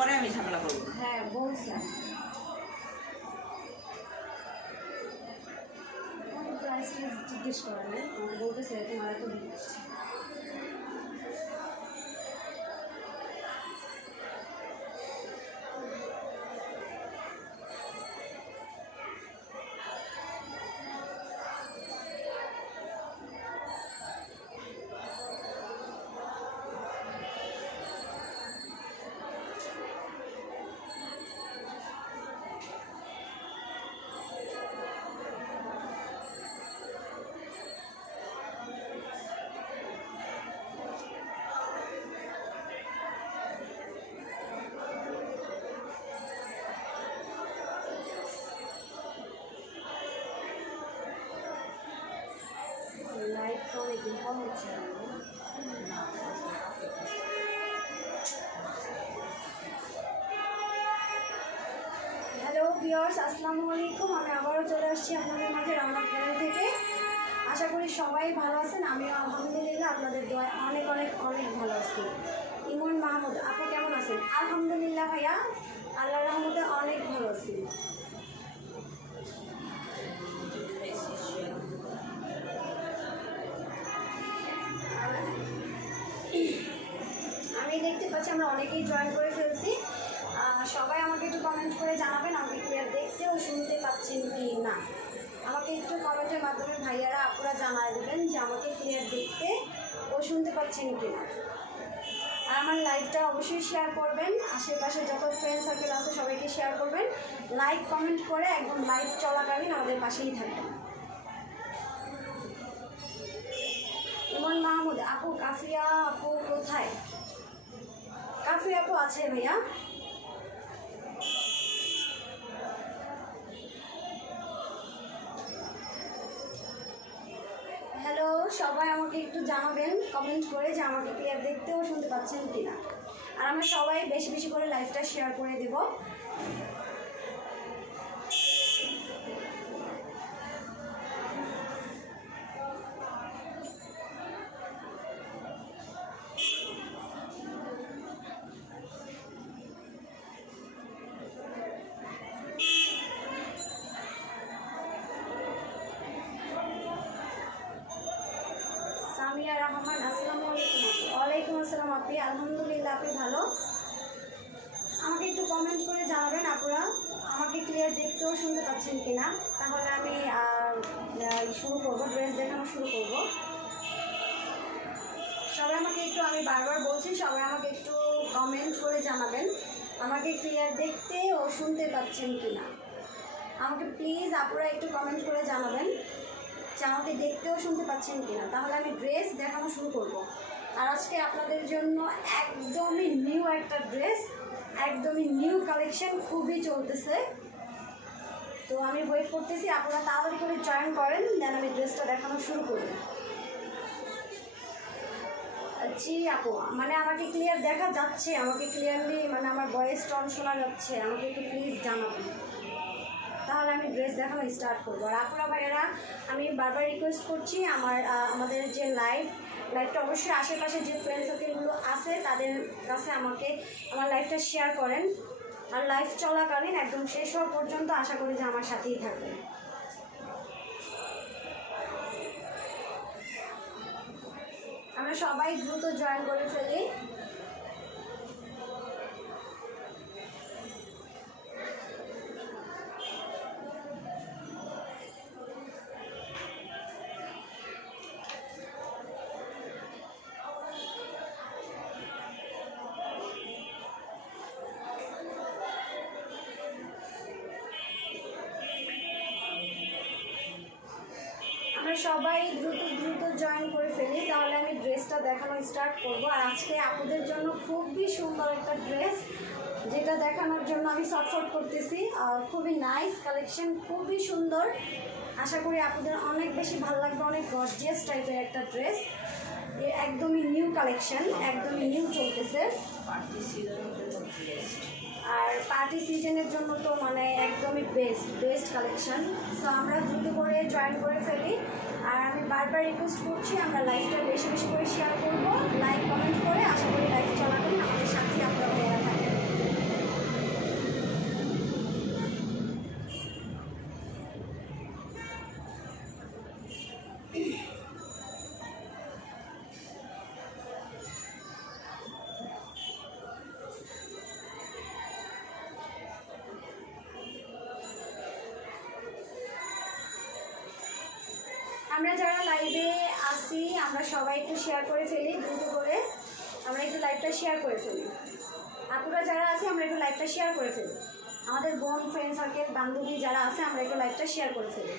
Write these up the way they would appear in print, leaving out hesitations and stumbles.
পরে আমি ঝামেলা করবো। হ্যাঁ বলছেন প্রাইস জিজ্ঞেস করেন না, বলতেছে তোমার এত লাইট তো অনেকদিন কম হচ্ছে। হ্যালো ভিউয়ার্স, আসসালামু আলাইকুম। আমি আবারও চলে আসছি আপনাদের মাঝে রান্না চ্যানেল থেকে। আশা করি সবাই ভালো আছেন, আমিও আলহামদুলিল্লাহ আপনাদের দোয়ায় অনেক অনেক অনেক ভালো আছি। ইমন মাহমুদ, আপনি কেমন আছেন? আলহামদুলিল্লাহ ভাইয়া, আল্লাহর রহমতে অনেক ভালো আছি। আমি দেখতে পাচ্ছি আমরা অনেকেই জয়েন করে ফেলছি। সবাই আমাকে একটু কমেন্ট করে জানাবেন আমাকে ক্লিয়ার দেখতে ও শুনতে পাচ্ছেন কি না। আমাকে একটু কমেন্টের মাধ্যমে ভাইয়ারা আপুরা জানায় দেবেন যে আমাকে ক্লিয়ার দেখতে ও শুনতে পাচ্ছেন কি না। আর আমার লাইভটা অবশ্যই শেয়ার করবেন, আশেপাশে যত ফ্রেন্ড সার্কেল আছে সবাইকে শেয়ার করবেন। লাইক কমেন্ট করে একদম লাইভ চলাকালীন আমাদের পাশেই থাকবেন। ইমন মাহমুদ আপু, কাফিয়া আপু কোথায়? কাফিয়া আপু আছে ভাইয়া। হ্যালো, সবাই আমাকে একটু জানাবেন কমেন্ট করে যে আমাকে ক্লিয়ার দেখতে ও শুনতে পাচ্ছেন কিনা। আর আমরা সবাই বেশি বেশি করে লাইভটা শেয়ার করে দেব। সামিয়া রহমান, আসসালামু আলাইকুম। ওয়ালাইকুম আসসালাম আপনি, আলহামদুলিল্লাহ আপনি ভালো। আমাকে একটু কমেন্ট করে জানাবেন আপুরা আমাকে ক্লিয়ার দেখতেও শুনতে পাচ্ছেন কিনা, তাহলে আমি শুরু করবো, ড্রেস দেখানো শুরু করব। সবাই আমাকে একটু, আমি বারবার বলছি, সবাই আমাকে একটু কমেন্ট করে জানাবেন আমাকে ক্লিয়ার দেখতে ও শুনতে পাচ্ছেন কিনা। আমাকে প্লিজ আপুরা একটু কমেন্ট করে জানাবেন যে আমাকে দেখতেও শুনতে পাচ্ছেন কিনা, তাহলে আমি ড্রেস দেখানো শুরু করব। আর আজকে আপনাদের জন্য একদমই নিউ একটা ড্রেস, একদমই নিউ কালেকশন, খুবই চলতেছে। তো আমি ওয়েট করতেছি, আপনারা তাড়াতাড়ি করে জয়েন করেন, দেন আমি ড্রেসটা দেখানো শুরু করব। জি আপু, মানে আমাকে ক্লিয়ার দেখা যাচ্ছে? আমাকে ক্লিয়ারলি মানে আমার ভয়েস টোন শোনা যাচ্ছে? আমাকে একটু প্লিজ জানাবেন, তাহলে আমি ড্রেস দেখানো স্টার্ট করবো। আর আপুরা ভাইয়েরা, আমি বারবার রিকোয়েস্ট করছি আমাদের যে লাইভটা অবশ্যই আশেপাশে যে ফ্রেন্ড সার্কেলগুলো আছে তাদের কাছে আমাকে আমার লাইভটা শেয়ার করেন। আর লাইভ চলাকালীন একদম শেষ হওয়া পর্যন্ত আশা করি যে আমার সাথেই থাকবেন। আমরা সবাই দ্রুত জয়েন করে ফেলি। সবাই দ্রুত জয়েন করে ফেলি, তাহলে আমি ড্রেসটা দেখানো স্টার্ট করব। আর আজকে আপুদের জন্য খুবই সুন্দর একটা ড্রেস, যেটা দেখানোর জন্য আমি শর্টফট করতেছি। আর খুবই নাইস কালেকশন, খুবই সুন্দর। আশা করি আপুদের অনেক বেশি ভালো লাগবে, অনেক গর্জিয়াস টাইপের একটা ড্রেস, একদমই নিউ কালেকশন, একদমই নিউ চলতেছে। আর পার্টি সিজনের জন্য তো মানে একদমই বেস্ট কালেকশন। সো আমরা দ্রুত করে জয়েন করে ফেলি। আর আমি বারবার রিকোয়েস্ট করছি আমরা লাইভটা বেশি বেশি করে শেয়ার করবো, লাইক কমেন্ট করে। আশা করি লাইভ চলাকালীন আমাদের সাথে আপনারা ভাইয়া থাকেন। আমরা যারা লাইভে আসি আমরা সবাই একটু শেয়ার করে ফেলি, দ্রুত করে আমরা একটু লাইভটা শেয়ার করে ফেলি। আপুরা যারা আছে আমরা একটু লাইভটা শেয়ার করে ফেলি, আমাদের বোন ফ্রেন্ড সার্কেল বান্ধবী যারা আছে আমরা একটু লাইভটা শেয়ার করে ফেলি।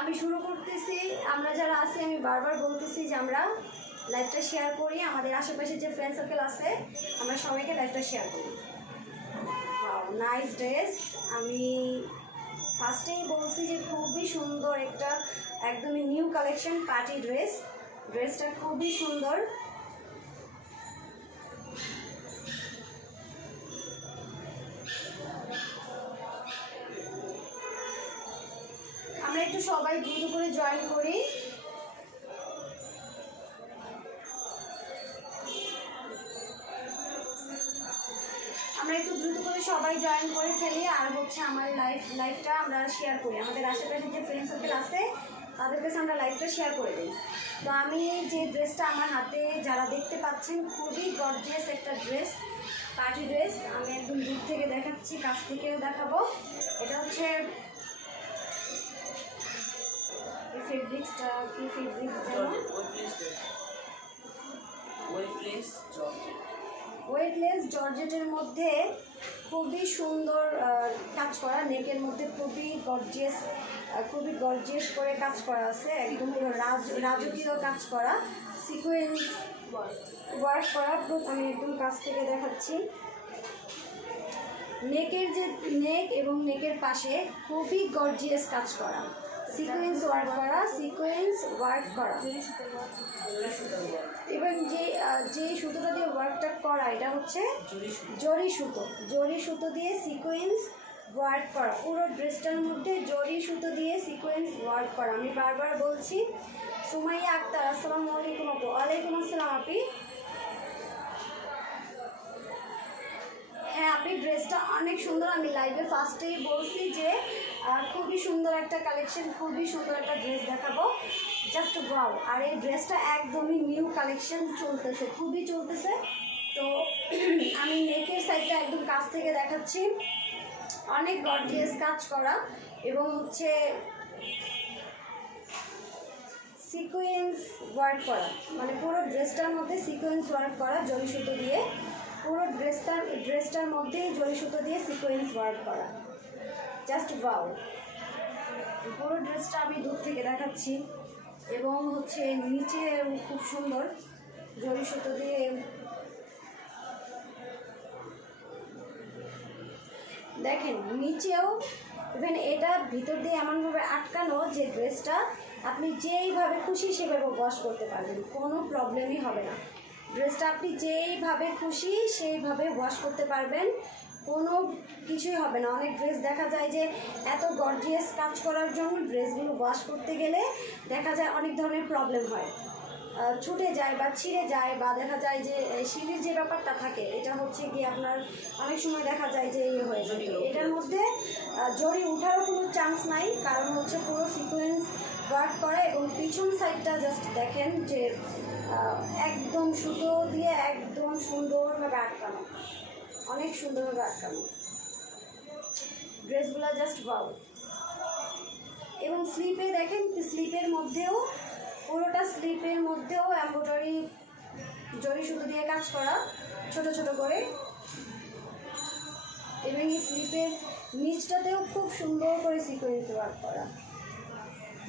আমি শুরু করতেছি। আমরা যারা আছি আমি বারবার বলতেছি যে আমরা লাইভটা শেয়ার করি, আমাদের আশেপাশে যে ফ্রেন্ড সার্কেল আছে আমরা সবাইকে লাইভটা শেয়ার করি। Nice dress. আমি ফার্স্টেই বলছি যে খুবই সুন্দর একটা একদমই নিউ কালেকশন পার্টি ড্রেস। ড্রেসটা খুবই সুন্দর। আমরা একটু সবাই দ্রুত করে জয়েন করি। আমরা একটু দ্রুত করে সবাই জয়েন করে ফেলি, আর হচ্ছে আমার লাইভটা আমরা শেয়ার করি, আমাদের আশেপাশে যে ফ্রেন্ড সার্কেল আছে তাদের কাছে আমরা লাইভটা শেয়ার করে দিই। তো আমি যে ড্রেসটা আমার হাতে যারা দেখতে পাচ্ছেন খুবই গর্জিয়াস একটা ড্রেস, পার্টি ড্রেস। আমি একদম দূর থেকে দেখাচ্ছি, কাছ থেকেও দেখাবো। এটা হচ্ছে ফেব্রিক্সটা কি ফেব্রিক্স ওয়েটলেস জর্জেটের মধ্যে খুবই সুন্দর কাজ করা, নেকের মধ্যে খুবই গর্জিয়াস করে কাজ করা আছে, একদম পুরো রাজকীয় কাজ করা, সিকোয়েন্স ওয়ার্ক করা। আমি একদম কাছ থেকে দেখাচ্ছি। নেকের যে নেক এবং নেকের পাশে খুবই গর্জিয়াস কাজ করা, সিকোয়েন্স ওয়ার্ক করা এবং যে সুতোটা দিয়ে ওয়ার্কটা করা এটা হচ্ছে জরি সুতো দিয়ে সিকোয়েন্স ওয়ার্ক করা। পুরো ড্রেসটার মধ্যে জরি সুতো দিয়ে সিকোয়েন্স ওয়ার্ক করা। আমি বারবার বলছি। সুমাইয়া আক্তার, আসসালামু আলাইকুম আপু। ওয়ালাইকুম আসসালাম আপি। হ্যাঁ আপনি ড্রেসটা অনেক সুন্দর। আমি লাইভে ফার্স্টেই বলছি যে খুবই সুন্দর একটা কালেকশন, খুবই সুন্দর একটা ড্রেস দেখাবো, জাস্ট ওয়াও। আর এই ড্রেসটা একদমই নিউ কালেকশন চলতেছে, খুবই চলতেছে। তো আমি নেকের সাইডটা একদম কাছ থেকে দেখাচ্ছি, অনেক গর্জিয়াস কাজ করা এবং হচ্ছে সিকোয়েন্স ওয়ার্ক করা, মানে পুরো ড্রেসটার মধ্যে সিকোয়েন্স ওয়ার্ক করা জরি সুতো দিয়ে, পুরো ড্রেসটার মধ্যেই জরি সুতো দিয়ে সিকোয়েন্স ওয়ার্ক করা, জাস্ট ওয়াও। পুরো ড্রেসটা আমি দূর থেকে দেখাচ্ছি এবং হচ্ছে নিচে খুব সুন্দর জরি সুতো দিয়ে দেখেন, নিচেও ইভেন এটা ভিতর দিয়ে এমনভাবে আটকানো যে ড্রেসটা আপনি যেইভাবে খুশি সেভাবে ওয়াশ করতে পারবেন, কোনো প্রবলেমই হবে না। ড্রেসটা আপনি যেইভাবে খুশি সেইভাবে ওয়াশ করতে পারবেন, কোনো কিছুই হবে না। অনেক ড্রেস দেখা যায় যে এত গর্জিয়াস কাজ করার জন্য ড্রেসগুলো ওয়াশ করতে গেলে দেখা যায় অনেক ধরনের প্রবলেম হয়, ছুটে যায় বা ছিঁড়ে যায়, বা দেখা যায় যে সিঁড়ির যে ব্যাপারটা থাকে এটা হচ্ছে কি আপনার অনেক সময় দেখা যায় যে ইয়ে হয়ে যায়। এটার মধ্যে জরি ওঠারও কোনো চান্স নাই, কারণ হচ্ছে পুরো সিকোয়েন্স ওয়ার্ক করা এবং পিছন সাইডটা জাস্ট দেখেন যে একদম সুতো দিয়ে একদম সুন্দরভাবে আটকানো, অনেক সুন্দরভাবে আটকানো ড্রেসগুলো, জাস্ট ওয়াও। এবং স্লিপে দেখেন, স্লিপের মধ্যেও পুরোটা স্লিপের মধ্যেও এমব্রয়ডারি জরি সুতো দিয়ে কাজ করা ছোট ছোট করে, এবং এই স্লিপের নিচটাতেও খুব সুন্দর করে সিকোয়েন্স ওয়ার্ক করা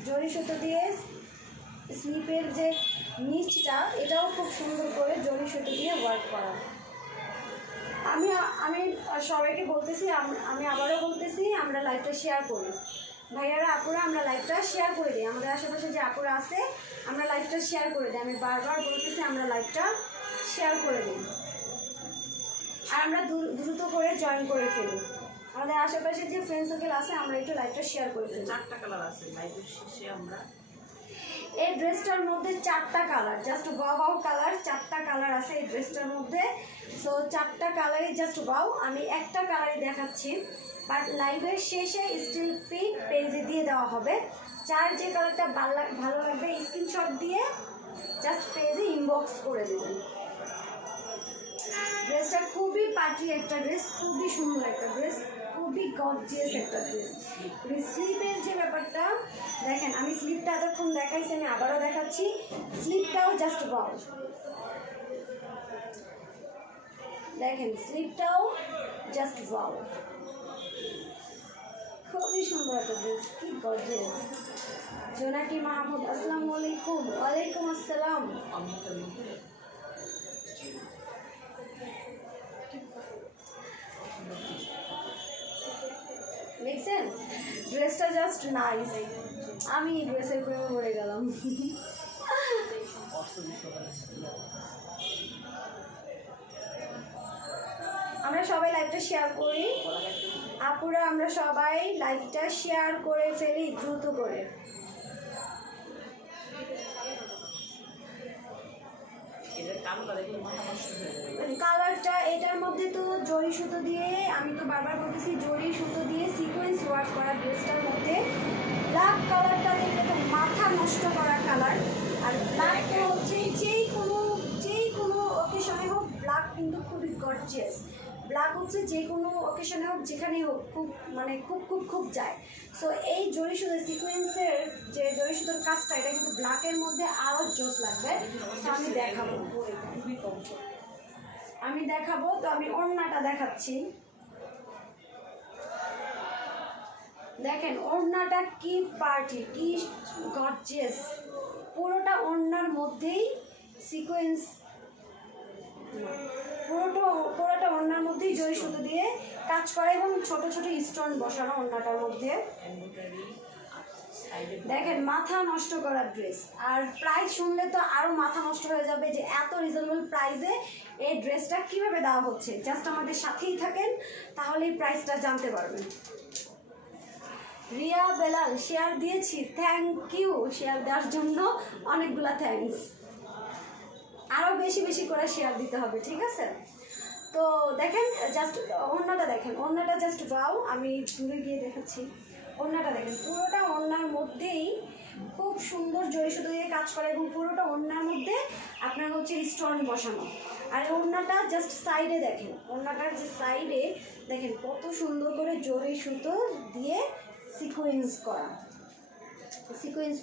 জরি সুতো দিয়ে। স্লিপের যে নিচটা এটাও খুব সুন্দর করে জরি সুতো দিয়ে ওয়ার্ক করা। আমি সবাইকে বলতেছি, আমি আবারও বলতেছি, আমরা লাইভটা শেয়ার করি ভাইয়ারা, আপুরা, আমরা লাইভটা শেয়ার করে দিই। আমাদের আশেপাশে যে আপুরা আছে আমরা লাইভটা শেয়ার করে দিই। আমি বারবার বলতেছি আমরা লাইভটা শেয়ার করে দিই, আর আমরা দ্রুত করে জয়েন করে ফেলি। আমাদের আশেপাশে যে ফ্রেন্ড সার্কেল আছে আমরা একটু লাইভটা শেয়ার করে ফেলি। 4টা কালার আছে লাইভের শেষে। আমরা এই ড্রেসটার মধ্যে 4টা কালার, জাস্ট ওয়াও কালার, 4টা কালার আছে এই ড্রেসটার মধ্যে। সো 4টা কালারই জাস্ট ওয়াও। আমি একটা কালারই দেখাচ্ছি, বাট লাইভের শেষে স্টিল পিক পেজে দিয়ে দেওয়া হবে। যার যে কালারটা ভালো লাগবে স্ক্রিনশট দিয়ে জাস্ট পেজে ইনবক্স করে দেবেন। ড্রেসটা খুবই পার্টি একটা ড্রেস, খুবই সুন্দর একটা ড্রেস, খুবই গর্জিয়াস একটা ড্রেস। স্লিপের যে ব্যাপারটা দেখেন, আমি স্লিপটা এতক্ষণ দেখাইছি, আমি আবারও দেখাচ্ছি। স্লিপটাও জাস্ট ওয়াও, দেখেন স্লিপটাও জাস্ট ওয়াও, খুবই সুন্দর একটা ড্রেস, কি গর্জিয়াস। জোনাকি মাহমুদ, আসসালামু আলাইকুম। ওয়ালাইকুম আসসালাম। দেখছেন ড্রেসটা জাস্ট নাইস, আমি ড্রেসের প্রেমে পড়ে গেলাম। আমরা সবাই লাইভটা শেয়ার করি আপুরা, আমরা সবাই লাইভটা শেয়ার করে ফেলি দ্রুত করে। কালারটা এটার মধ্যে তো জরি সুতো দিয়ে, আমি তো বারবার বলতেছি জরি সুতো দিয়ে সিকোয়েন্স ওয়ার্ক করা ড্রেসটার মধ্যে ব্ল্যাক কালারটা দেখলে তো মাথা নষ্ট করা কালার। আর ব্ল্যাক তো হচ্ছে যেই কোনো অকেশনে হোক ব্ল্যাক কিন্তু খুবই গর্জিয়াস। ব্ল্যাক হচ্ছে যে কোনো অকেশনে হোক যেখানেই হোক খুব মানে খুব যায়। সো এই জরি সুতো সিকোয়েন্সের যে জরি সুতোর কাজটা এটা কিন্তু ব্ল্যাকের মধ্যে আরও জোস লাগবে। তো আমি দেখাবো তো আমি ওড়নাটা দেখাচ্ছি। দেখেন ওড়নাটা কি পার্টি, কি গর্জিয়াস, পুরোটা ওড়নার মধ্যেই সিকোয়েন্স, পুরোটা ওড়নার মধ্যেই জরি সুতো দিয়ে কাজ করা এবং ছোট ছোট স্টোন বসানো ওড়নাটার মধ্যে। দেখেন মাথা নষ্ট করার ড্রেস। আর প্রাইস শুনলে তো আরও মাথা নষ্ট হয়ে যাবে যে এত রিজনেবল প্রাইসে এই ড্রেসটা কীভাবে দেওয়া হচ্ছে। জাস্ট আমাদের সাথেই থাকেন, তাহলে এই প্রাইসটা জানতে পারবেন। রিয়া বেলাল শেয়ার দিয়েছি, থ্যাংক ইউ শেয়ার দেওয়ার জন্য, অনেকগুলা থ্যাঙ্কস। আরও বেশি করে শেয়ার দিতে হবে, ঠিক আছে? তো দেখেন জাস্ট ওড়নাটা দেখেন, ওড়নাটা জাস্ট ওয়াও। আমি দূরে গিয়ে দেখাচ্ছি, ওড়নাটা দেখেন পুরোটা ওড়নার মধ্যেই খুব সুন্দর জরি সুতো দিয়ে কাজ করা এবং পুরোটা ওড়নার মধ্যে আপনার হচ্ছে স্টোন বসানো। আর ওড়নাটা জাস্ট সাইডে দেখেন, ওড়নাটার যে সাইডে দেখেন কত সুন্দর করে জরি সুতো দিয়ে সিকোয়েন্স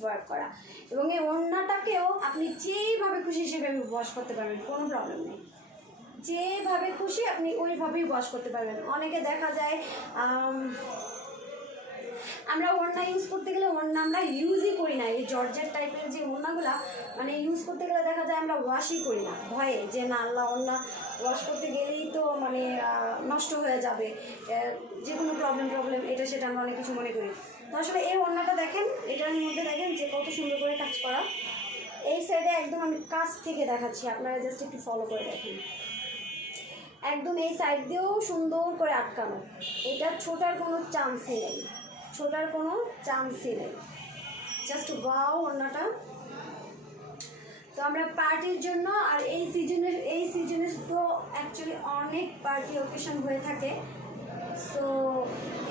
ওয়ার্ক করা। এবং এই ওড়নাটাকেও আপনি যেভাবে খুশি সেভাবে ওয়াশ করতে পারবেন, কোনো প্রবলেম নেই। যেভাবে খুশি আপনি ওইভাবেই ওয়াশ করতে পারবেন। অনেকে দেখা যায় আমরা ওড়না ইউজ করতে গেলে ওড়না আমরা ইউজই করি না, এই জর্জেট টাইপের যে ওড়নাগুলো মানে ইউজ করতে গেলে দেখা যায় আমরা ওয়াশই করি না, ভয়ে যে না আল্লাহ ওড়না ওয়াশ করতে গেলেই তো মানে নষ্ট হয়ে যাবে, যে কোনো প্রবলেম এটা সেটা আমরা অনেক কিছু মনে করি। তো আসলে এই ওড়নাটা দেখেন, এটার মধ্যে দেখেন যে কত সুন্দর করে কাজ করা। এই সাইডে একদম আমি কাছ থেকে দেখাচ্ছি, আপনারা জাস্ট একটু ফলো করে দেখেন। একদম এই সাইড দিয়েও সুন্দর করে আটকানো, এটা ছোটার কোনো চান্সই নেই, জাস্ট ওয়াও ওড়নাটা। তো আমরা পার্টির জন্য আর এই সিজনে তো অ্যাকচুয়ালি অনেক পার্টি অকেশন হয়ে থাকে। সো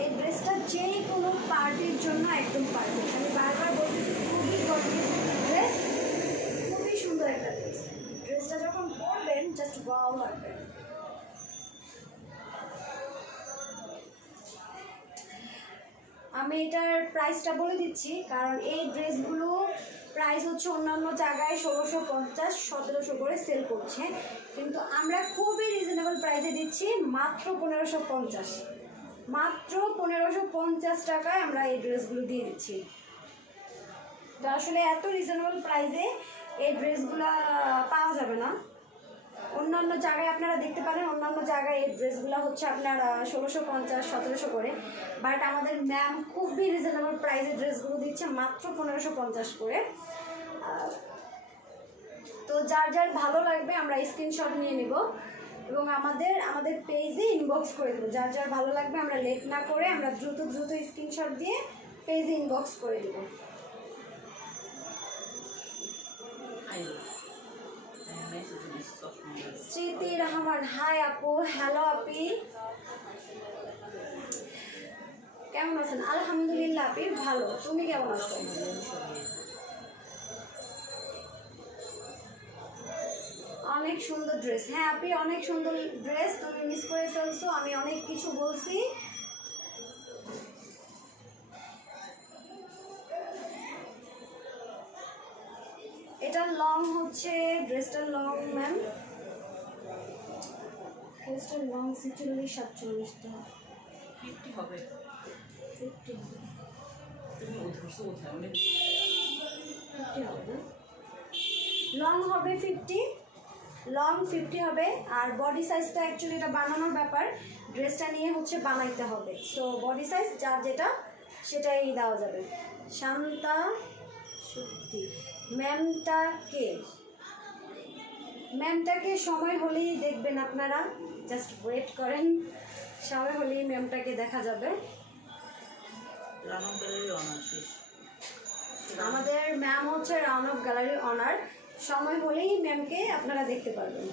এই ড্রেসটা যে কোনো পার্টির জন্য একদম পারফেক্ট। আমি বারবার বলতেছি খুবই গর্জিয়াস ড্রেস, খুবই সুন্দর একটা ড্রেস। ড্রেসটা যখন পরবেন জাস্ট ওয়াও লাগবে। আমি এটার প্রাইসটা বলে দিচ্ছি, কারণ এই ড্রেসগুলো প্রাইস হচ্ছে অন্যান্য জায়গায় 1650 1700 করে সেল করছে, কিন্তু আমরা খুবই রিজনেবল প্রাইসে দিচ্ছি মাত্র 1550। মাত্র 1550 টাকায় আমরা এই ড্রেসগুলো দিয়ে দিচ্ছি। তো আসলে এত রিজনেবল প্রাইসে এই ড্রেসগুলো পাওয়া যাবে না। অন্যান্য জায়গায় আপনারা দেখতে পারেন, অন্যান্য জায়গায় এই ড্রেসগুলো হচ্ছে আপনার 1650 1700 করে, বাট আমাদের ম্যাম খুবই রিজনেবল প্রাইসে ড্রেসগুলো দিচ্ছে মাত্র 1550 করে। তো যার ভালো লাগবে আমরা স্ক্রিনশট নিয়ে নিব এবং আমাদের পেজে ইনবক্স করে দেবো। যার ভালো লাগবে আমরা লেট না করে আমরা দ্রুত স্ক্রিনশট দিয়ে পেজে ইনবক্স করে দেবো। স্মৃতি রহমান, হাই আপু, হ্যালো আপি। কেমন আছেন? আলহামদুলিল্লাহ আপি ভালো, তুমি কেমন আছো? অনেক সুন্দর ড্রেস। হ্যাঁ আপনি অনেক সুন্দর ড্রেস, তুমি মিস করে ফেলছো, আমি অনেক কিছু বলছি। এটা লং হচ্ছে, ড্রেসটার লং ম্যাম, ড্রেসটার লং 46-47টা 50 হবে। 50 তুমি ধরছো কোথায়? অনেক 50 হবে না, লং হবে 50, লং 50 হবে। আর বডি সাইজটা অ্যাকচুয়ালি এটা বানানোর ব্যাপার, ড্রেসটা নিয়ে হচ্ছে বানাইতে হবে। সো বডি সাইজ যার যেটা সেটাই দেওয়া যাবে। শান্তা সত্যি ম্যামটাকে সময় হলেই দেখবেন আপনারা, জাস্ট ওয়েট করেন, সময় হলেই ম্যামটাকে দেখা যাবে। রানম গ্যালারি অনার শেষ। আমাদের ম্যাম হচ্ছে রাউন্ড অফ গ্যালারির অনার, সময় হলেই ম্যামকে আপনারা দেখতে পারবেন,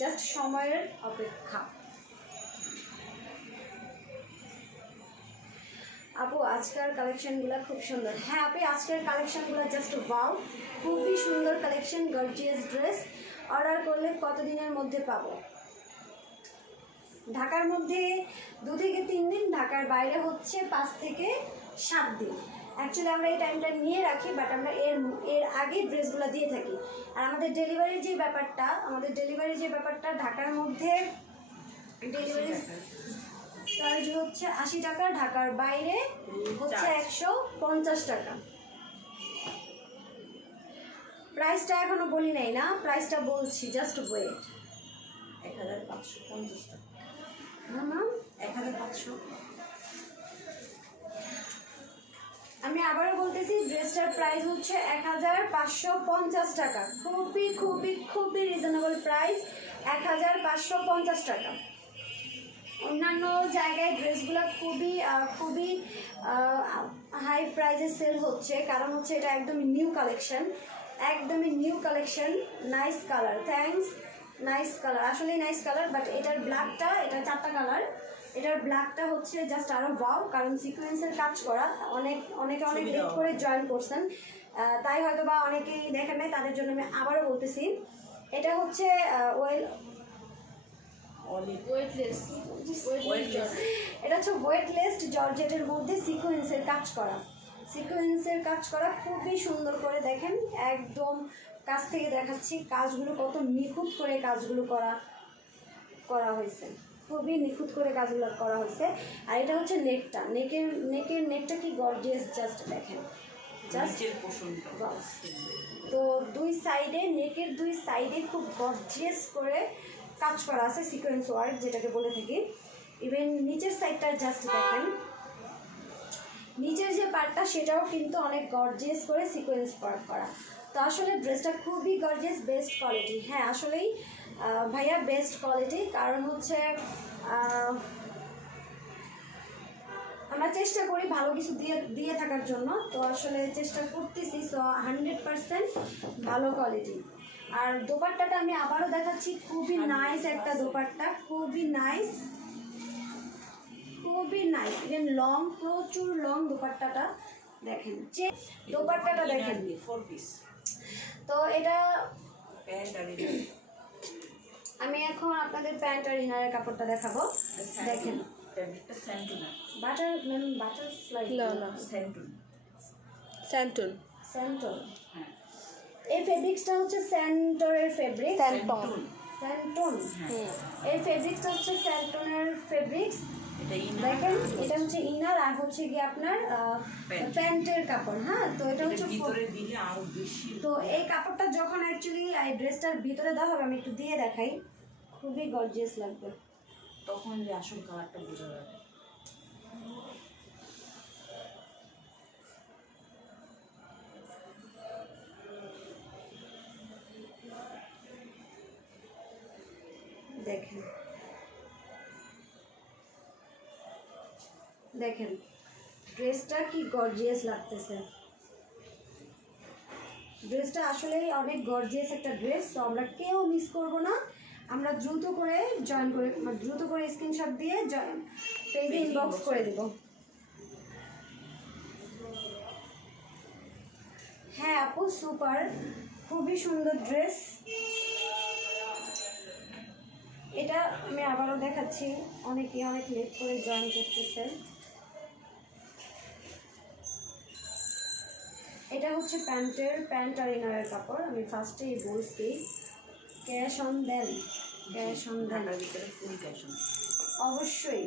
জাস্ট সময়ের অপেক্ষা। আপু আজকের কালেকশনগুলো খুব সুন্দর। হ্যাঁ আপনি আজকের কালেকশনগুলো জাস্ট ওয়াও, খুবই সুন্দর কালেকশন, গর্জিয়াস ড্রেস। অর্ডার করলে কতদিনের মধ্যে পাবো? ঢাকার মধ্যে 2 থেকে 3 দিন, ঢাকার বাইরে হচ্ছে 5 থেকে 7 দিন। অ্যাকচুয়ালি আমরা এই টাইমটা নিয়ে রাখি, বাট আমরা এর আগে ড্রেসগুলো দিয়ে থাকি। আর আমাদের ডেলিভারির যে ব্যাপারটা ঢাকার মধ্যে ডেলিভারি চার্জ হচ্ছে 80 টাকা, ঢাকার বাইরে হচ্ছে 150 টাকা। প্রাইসটা এখনো বলি নাই না, প্রাইসটা বলছি, জাস্ট ওয়েট। 1550 টাকা। না না 1500। আমি আবারও বলতেছি, ড্রেসটার প্রাইস হচ্ছে 1550 টাকা। খুবই খুবই খুবই রিজনেবল প্রাইস, 1550 টাকা। অন্যান্য জায়গায় ড্রেসগুলো খুবই খুবই হাই প্রাইসে সেল হচ্ছে, কারণ হচ্ছে এটা একদমই new collection, nice colour, thanks, nice colour, আসলেই নাইস কালার। বাট এটার ব্ল্যাকটা, এটা 4টা কালার, এটার ব্ল্যাকটা হচ্ছে জাস্ট আরও ওয়াও, কারণ সিকোয়েন্সের কাজ করা, অনেকে অনেক লেট করে জয়েন করছেন, তাই হয়তো বা অনেকেই দেখেন নাই, তাদের জন্য আমি আবারও বলতেছি, এটা হচ্ছে এটা হচ্ছে ওয়েটলেস জর্জেটের মধ্যে সিকোয়েন্সের কাজ করা, খুবই সুন্দর করে দেখেন, একদম কাছ থেকে দেখাচ্ছি, কাজগুলো কত নিখুঁত করে কাজগুলো করা হয়েছে, খুবই নিখুঁত করে কাজগুলো করা হয়েছে। আর এটা হচ্ছে নেকটা কি গর্জিয়াস, জাস্ট দেখেন, জাস্ট তো নেকের দুই সাইডে খুব গর্জিয়াস করে কাজ করা আছে, সিকোয়েন্স ওয়ার্ক যেটাকে বলে থাকি। ইভেন নিচের সাইডটা জাস্ট দেখেন, নিচের যে পার্টটা সেটাও কিন্তু অনেক গর্জিয়াস করে সিকোয়েন্স ওয়ার্ক করা। তো আসলে ড্রেসটা খুবই গর্জিয়াস, বেস্ট কোয়ালিটি। হ্যাঁ আসলেই ভাইয়া বেস্ট কোয়ালিটি, কারণ হচ্ছে আমরা চেষ্টা করি ভালো কিছু দিয়ে থাকার জন্য, তো আসলে চেষ্টা করতেছি, সো 100% ভালো কোয়ালিটি। আর দোপাট্টাটা আমি আবারও দেখাচ্ছি, খুবই নাইস একটা দোপাট্টা, খুবই নাইস, ইভেন লং, প্রচুর লং দোপাট্টাটা দেখেন, যে দোপাট্টাটা দেখেন 4 পিস। তো এটা প্যান্ট আর আমি এখন আপনাদের প্যান্ট আর ইনারের কাপড়টা দেখাবো। দেখেন ফেব্রিকটা বাটারফ্লাই স্যান্টুন। হ্যাঁ, এই ফেব্রিক্সটা হচ্ছে স্যান্টনের ফেব্রিক, স্যান্টন। এই ফেব্রিক্সটা হচ্ছে স্যান্টনের ফেব্রিক্স। দেখেন এটা হচ্ছে ইনার, আর হচ্ছে কি আপনার প্যান্টের কাপড়। হ্যাঁ, তো এটা হচ্ছে ভিতরে দিলে আরো বেশি। তো এই কাপড়টা যখন অ্যাকচুয়ালি এই ড্রেসটার ভিতরে দেওয়া হবে, আমি একটু দিয়ে দেখাই, খুবই গর্জিয়াস লাগবে, তখন যে আসল কালারটা বোঝা যাবে। দেখেন ড্রেসটা কি গর্জিয়াস লাগতেছে, ড্রেসটা আসলেই অনেক গর্জিয়াস একটা ড্রেস। তো আমরা কেউ মিস করব না, আমরা দ্রুত করে স্ক্রিনশট দিয়ে পেজে ইনবক্স করে দেব। হ্যাঁ আপু সুপার, খুবই সুন্দর ড্রেস। এটা আমি আবারও দেখাচ্ছি, অনেকে অনেক লেট করে জয়েন করতেছে। এটা হচ্ছে প্যান্ট আর ইনারের কাপড়। আমি ফার্স্টেই বলছি ক্যাশ অন দেন, ক্যাশ অন দেন ঢাকার ভিতরে ফুল ক্যাশ অন। অবশ্যই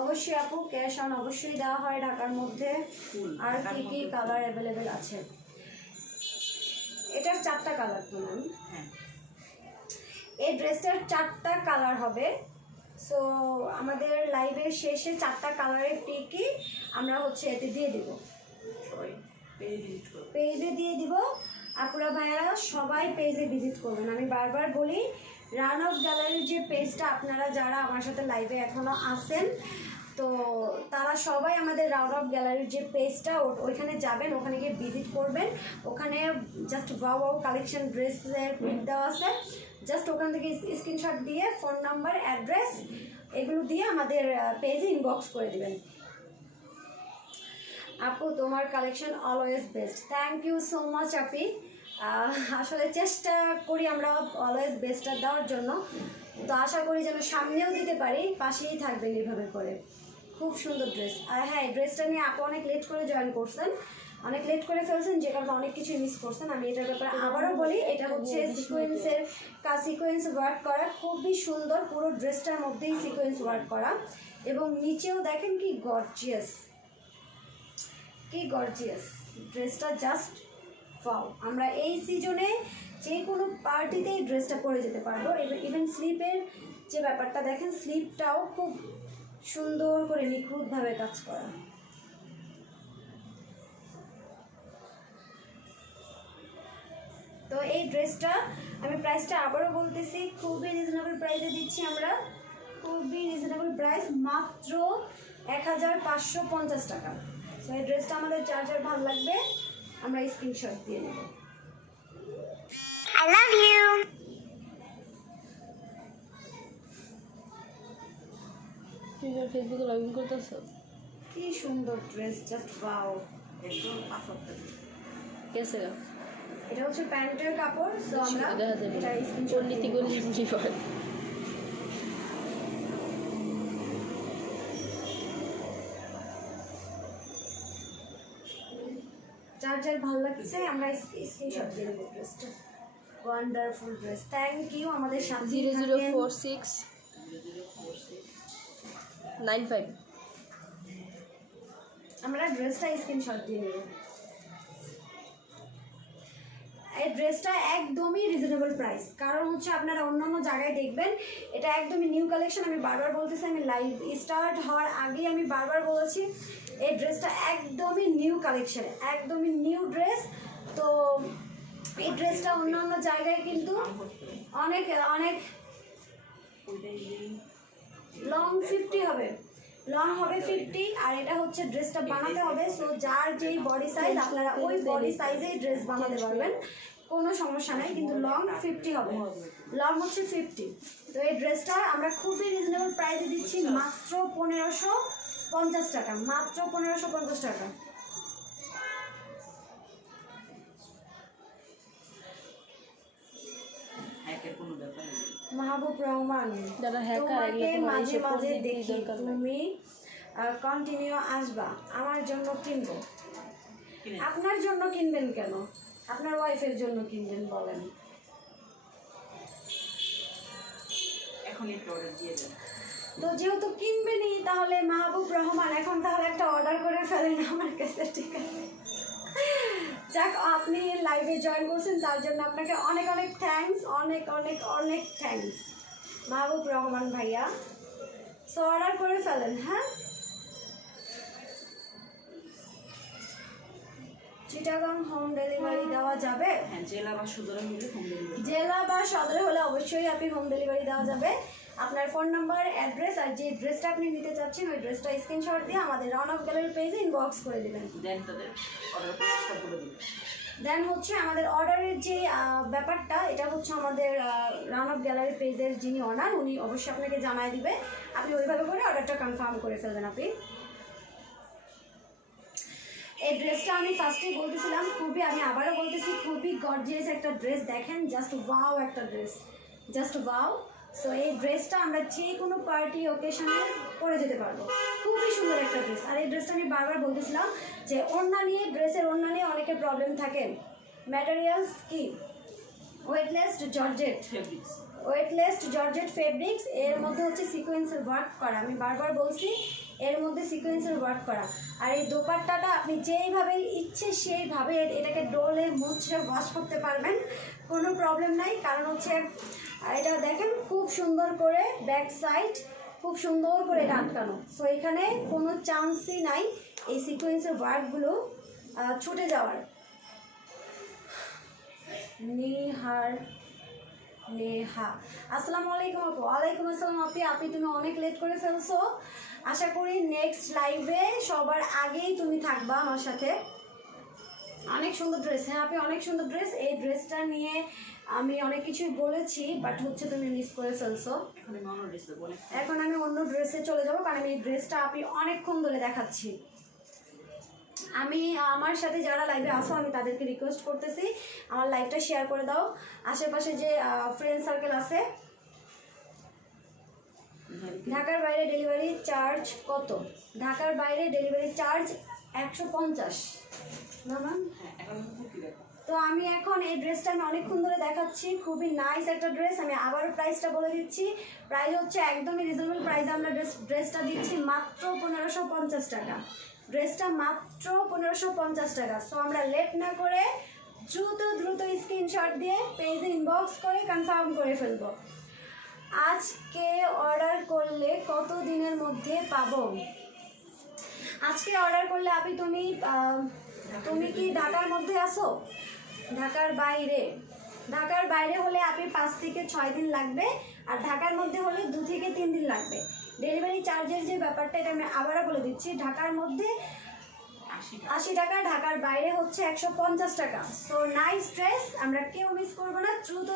অবশ্যই আপু, ক্যাশ অন অবশ্যই দেওয়া হয় ঢাকার মধ্যে। আর কি কি কালার অ্যাভেলেবেল আছে? এটার 4টা কালার তো ম্যাম। হ্যাঁ, এই ড্রেসটার 4টা কালার হবে। সো আমাদের লাইভের শেষে 4টা কালারের পিকই আমরা হচ্ছে এতে দিয়ে দিব, সবাই পেজে ভিজিট করো। পেজে দিয়ে দিব। আপুরা ভাইয়ারা সবাই পেজে ভিজিট করবেন। আমি বারবার বলি, রান অফ গ্যালারির যে পেজটা, আপনারা যারা আমার সাথে লাইভে এখনও আসেন, তো তারা সবাই আমাদের রান অফ গ্যালারির যে পেজটা ওইখানে যাবেন, ওখানে গিয়ে ভিজিট করবেন। ওখানে জাস্ট ওয়াও কালেকশন ড্রেসের পিক দেওয়া আছে। জাস্ট ওখান থেকে স্ক্রিনশট দিয়ে ফোন নাম্বার, অ্যাড্রেস এগুলো দিয়ে আমাদের পেজে ইনবক্স করে দেবেন। আপু তোমার collection always best. Thank you so much আপি। আসলে চেষ্টা করি আমরা অলওয়েজ বেস্টটা দেওয়ার জন্য, তো আশা করি যেন সামনেও দিতে পারি, পাশেই থাকবেন এইভাবে করে। খুব সুন্দর ড্রেস। আর হ্যাঁ, এই ড্রেসটা নিয়ে আপু অনেক লেট করে জয়েন করছেন, অনেক লেট করে ফেলছেন, যে কারণে অনেক কিছু মিস করছেন। আমি এটার ব্যাপারে আবারও বলি, এটা হচ্ছে সিকোয়েন্স ওয়ার্ক করা, খুবই সুন্দর। পুরো ড্রেসটার মধ্যেই সিকোয়েন্স ওয়ার্ক করা, এবং নিচেও দেখেন কি গর্জিয়াস, কি গর্জিয়াস ড্রেসটা, জাস্ট ওয়াও। আমরা এই সিজনে যে কোনো পার্টিতে এই ড্রেসটা পরে যেতে পারবো। ইভেন স্লিপের যে ব্যাপারটা দেখেন, স্লিপটাও খুব সুন্দর করে নিখুঁতভাবে কাজ করা। তো এই ড্রেসটা আমি প্রাইসটা আবারও বলতেছি, খুবই রিজনেবল প্রাইসে দিচ্ছি আমরা, খুবই রিজনেবল প্রাইস, মাত্র 1550 টাকা। সো এই ড্রেসটা আমাদের যার যার ভালো লাগবে আমরা স্ক্রিনশট দিয়ে নেব। I love you. ফেসবুকে লগ ইন করতেছ? কি সুন্দর ড্রেস, জাস্ট ওয়াও। একদম পারফেক্ট। কেসে গা এটা হচ্ছে প্যান্টের কাপড়। সো আমরা দেখা যাবে এটা স্ক্রিনশট নীতি করলে কি করে। যার যার ভালো লাগছে আমরা স্ক্রিনশট দিয়ে দেবো ড্রেসটা। ওয়ান্ডারফুল ড্রেস, থ্যাংক ইউ আমাদের সাথে 004695। আমরা ড্রেসটা স্ক্রিনশট দিয়ে নেব। এই ড্রেসটা একদমই রিজনেবল প্রাইস, কারণ হচ্ছে আপনারা অন্যান্য জায়গায় দেখবেন এটা একদমই নিউ কালেকশন। আমি বারবার বলতেছি, আমি লাইভ স্টার্ট হওয়ার আগেই আমি বারবার বলেছি এই ড্রেসটা একদমই নিউ কালেকশন, একদমই নিউ ড্রেস। তো এই ড্রেসটা অন্যান্য জায়গায় কিন্তু অনেক অনেক লং 50 হবে, লং হবে 50। আর এটা হচ্ছে ড্রেসটা বানাতে হবে, সো যার যেই বডি সাইজ আপনারা ওই বডি সাইজেই ড্রেস বানাতে পারবেন, কোনো সমস্যা নাই। কিন্তু লং 50 হবে, লং হচ্ছে 50। তো এই ড্রেসটা আমরা খুবই রিজনেবল প্রাইসে দিচ্ছি, মাত্র 1550 টাকা, মাত্র 1550 টাকা। হ্যাকের কোনো ব্যাপার নেই। মাহবুব রহমান, যারা হ্যাকার তোমাকে এগুলো মাঝে মাঝে এসে দেখি, দরকার নাই। তুমি কন্টিনিউ আসবা, আমার জন্য কিনবো। কিনে আপনার জন্য কিনবেন কেন? আপনার ওয়াইফের জন্য কিনবেন বলেন। এখন একটু অর্ডার দিয়ে দেন। তো যেহেতু কিনবেনই, তাহলে মাহবুব রহমান এখন তাহলে একটা অর্ডার করে ফেলেন আমার কাছে, ঠিক আছে? যাক, আপনি লাইভে জয়েন করছেন তার জন্য আপনাকে অনেক অনেক থ্যাঙ্কস, অনেক অনেক অনেক থ্যাঙ্কস মাহবুব রহমান ভাইয়া। সো অর্ডার করে ফেলেন। হ্যাঁ, চিটাগাং হোম ডেলিভারি দেওয়া যাবে? হ্যাঁ, জেলা বা সদরে হলে হোম ডেলিভারি। জেলা বা সদরে হলে অবশ্যই আপনি হোম ডেলিভারি দেওয়া যাবে। আপনার ফোন নাম্বার, অ্যাড্রেস আর যে ড্রেসটা আপনি নিতে চাচ্ছেন ওই ড্রেসটা স্ক্রিনশট দিয়ে আমাদের রান অফ গ্যালারি পেজে ইনবক্স করে দেবেন। দেন তাদের অর্ডার প্রসেসটা বলে দিবেন। দেন হচ্ছে আমাদের অর্ডারের যে ব্যাপারটা, এটা হচ্ছে আমাদের রান অফ গ্যালারি পেজের যিনি অনার উনি অবশ্যই আপনাকে জানায় দিবে, আপনি ওইভাবে করে অর্ডারটা কনফার্ম করে ফেলবেন। আপনি এই ড্রেসটা আমি ফার্স্টেই বলতেছিলাম খুবই, আমি আবারও বলতেছি খুবই গর্জিয়াস একটা ড্রেস। দেখেন জাস্ট ওয়াও একটা ড্রেস, জাস্ট ওয়াও। সো এই ড্রেসটা আমরা যে কোনো পার্টি ওকেশনে পরে যেতে পারবো, খুবই সুন্দর একটা ড্রেস। আর এই ড্রেসটা আমি বারবার বলতেছিলাম যে ওড়না নিয়ে, ড্রেসের ওড়না নিয়ে অনেকের প্রবলেম থাকে। ম্যাটেরিয়ালস কি? Weightless georgette, fabrics weightless georgette fabrics, এর মধ্যে হচ্ছে সিকোয়েন্সের ওয়ার্ক করা। আমি বারবার বলছি এর মধ্যে সিকোয়েন্সের ওয়ার্ক করা। আর এই দোপাট্টাটা আপনি যেইভাবে ইচ্ছে সেইভাবে এটাকে ডোলে মুছে ওয়াশ করতে পারবেন, কোনো প্রবলেম নাই। কারণ হচ্ছে এটা দেখেন খুব সুন্দর করে ব্যাক সাইড, খুব সুন্দর করে এটা আটকানো। সো এখানে কোনো চান্সই নাই এই সিকোয়েন্সের ওয়ার্কগুলো ছুটে যাওয়ার। নেহা, আসসালামু আলাইকুম আপু। ওয়ালাইকুম আসসালাম আপি। আপনি তুমি অনেক লেট করে ফেলছো। আশা করি নেক্সট লাইভে সবার আগেই তুমি থাকবা আমার সাথে। অনেক সুন্দর ড্রেস। হ্যাঁ আপনি, অনেক সুন্দর ড্রেস। এই ড্রেসটা নিয়ে আমি অনেক কিছুই বলেছি, বাট হচ্ছে তুমি মিস করে ফেলছো। এখন আমি অন্য ড্রেসে চলে যাবো, কারণ আমি এই ড্রেসটা আপনি অনেকক্ষণ ধরে দেখাচ্ছি। আমি আমার সাথে যারা লাইভে আসো আমি তাদেরকে রিকোয়েস্ট করতেছি আমার লাইভটা শেয়ার করে দাও। আশেপাশে যে ফ্রেন্ড সার্কেল আছে। ঢাকার বাইরে ডেলিভারি চার্জ কত? ঢাকার বাইরে ডেলিভারি চার্জ 150 না ম্যাম? তো আমি এখন এই ড্রেসটা আমি অনেকক্ষণ ধরে দেখাচ্ছি, খুবই নাইস একটা ড্রেস। আমি আবারও প্রাইসটা বলে দিচ্ছি। প্রাইস হচ্ছে একদমই রিজনেবল প্রাইসে আমরা ড্রেসটা দিচ্ছি মাত্র 1550 টাকা। ড্রেসটা মাত্র 1550 টাকা। সো আমরা লেট না করে দ্রুত স্ক্রিনশট দিয়ে পেজে ইনবক্স করে কনফার্ম করে ফেলবো। আজকে অর্ডার করলে কত দিনের মধ্যে পাবো? আজকে অর্ডার করলে আপনি তুমি কি ঢাকার মধ্যে আসো? ঢাকার বাইরে? ঢাকার বাইরে হলে আপনি 5 থেকে 6 দিন লাগবে, আর ঢাকার মধ্যে হলে 2 থেকে 3 দিন লাগবে। ডেলিভারি চার্জের যে ব্যাপারটা এটা আমি আবারও বলে দিচ্ছি। ঢাকার মধ্যে 80 টাকা, ঢাকার বাইরে হচ্ছে 150 টাকা। সো নাইস ড্রেস, আমরা কেউ মিস করবো না। দ্রুত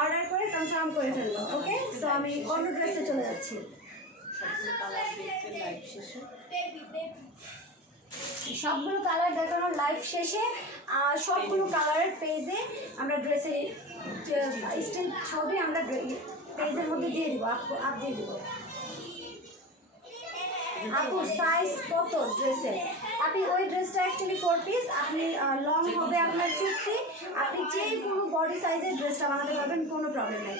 অর্ডার করে কনফার্ম করে ফেলবো। ওকে, সো আমি অন্য ড্রেসে চলে যাচ্ছি। সবগুলো কালার দেখানোর লাইভ শেষে সবগুলো কালারের পেজে আমরা ড্রেসে স্টিল ছবি আমরা পেজের মধ্যে দিয়ে দিব, আপ দিয়ে দিব। আপু সাইজ কত ড্রেসের? আপনি ওই ড্রেসটা অ্যাকচুয়ালি 4 পিস, আপনি লং হবে আপনার 50, আপনি যে কোনো বডি সাইজের ড্রেসটা বানাতে পারবেন, কোনো প্রবলেম নেই।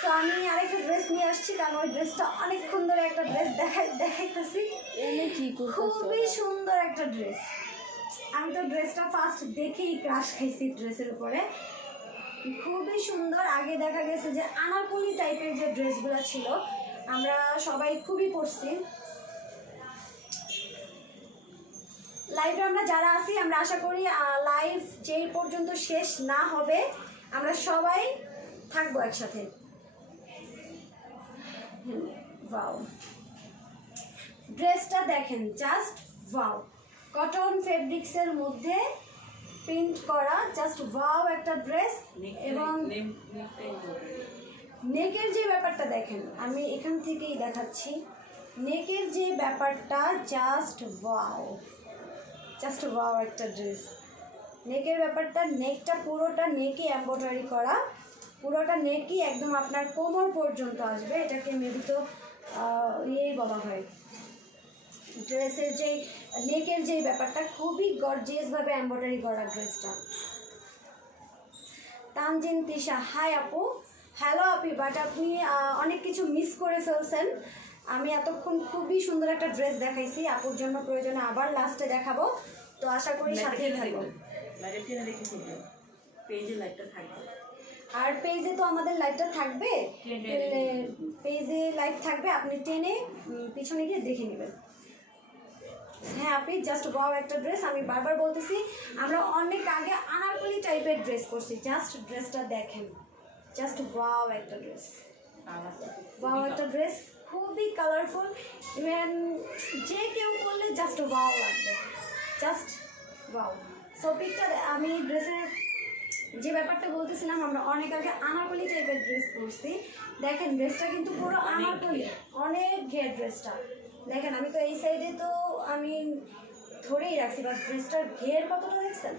সো আমি আরেকটা ড্রেস নিয়ে আসছি, কারণ ওই ড্রেসটা অনেকক্ষণ ধরে একটা ড্রেস দেখাইতেছি। খুবই সুন্দর একটা ড্রেস। আমি তো ড্রেসটা ফার্স্ট দেখেই ক্রাশ খাইছি ড্রেসের উপরে, খুবই সুন্দর। আগে দেখা গেছে যে আনারকলি টাইপের যে ড্রেসগুলো ছিল আমরা সবাই খুবই পরছি। লাইভে আমরা যারা আছি আমরা আশা করি লাইভ যেই পর্যন্ত শেষ না হবে আমরা সবাই থাকবো একসাথে। ওয়াও, ড্রেসটা দেখেন, জাস্ট ওয়াও। কটন ফেব্রিক্সের মধ্যে প্রিন্ট করা, জাস্ট ওয়াও একটা ড্রেস। এবং নেকের যে ব্যাপারটা দেখেন, আমি এখান থেকেই দেখাচ্ছি। নেকের যে ব্যাপারটা জাস্ট ওয়াও, জাস্ট ওয়াও একটা ড্রেস। নেকের ব্যাপারটা, নেকটা পুরোটা নেকই এমব্রয়ডারি করা, পুরোটা নেকই একদম আপনার কোমর পর্যন্ত আসবে। এটাকে মেবি তো ইয়েই বলা হয়। ড্রেসের যে নেকের যে ব্যাপারটা খুবই গর্জিয়াসভাবে এমব্রয়ডারি করা ড্রেসটা। তানজিন তিশা, হাই আপু। হ্যালো আপি, বাট আপনি অনেক কিছু মিস করে ফেলছেন। আমি এতক্ষণ খুবই সুন্দর একটা ড্রেস দেখাইছি, আপুর জন্য প্রয়োজনে আবার লাস্টে দেখাবো। তো আশা করি সাথেই থাকবো। আর পেজে তো আমাদের লাইভটা থাকবে, পেজে লাইভ থাকবে, আপনি টেনে পিছনে গিয়ে দেখে নেবেন। হ্যাঁ আপনি, জাস্ট ওয়াও একটা ড্রেস। আমি বারবার বলতেছি আমরা অনেক আগে আনারকলি টাইপের ড্রেস করছি, জাস্ট ড্রেসটা দেখেন, জাস্ট ওয়াও একটা ড্রেস, ওয়াও একটা ড্রেস, খুবই কালারফুল। ইভেন যে কেউ করলে জাস্ট ওয়াও লাগবে, জাস্ট ওয়াও। সো পিকটা আমি ড্রেসের যে ব্যাপারটা বলতেছিলাম, আমরা অনেক আগে আনারকলি টাইপের ড্রেস করছি। দেখেন ড্রেসটা কিন্তু পুরো আনারকলি, অনেক ঘের ড্রেসটা। দেখেন আমি তো এই সাইডে তো আমি ধরেই রাখছি, বা ড্রেসটার ঘের কতটা দেখছেন।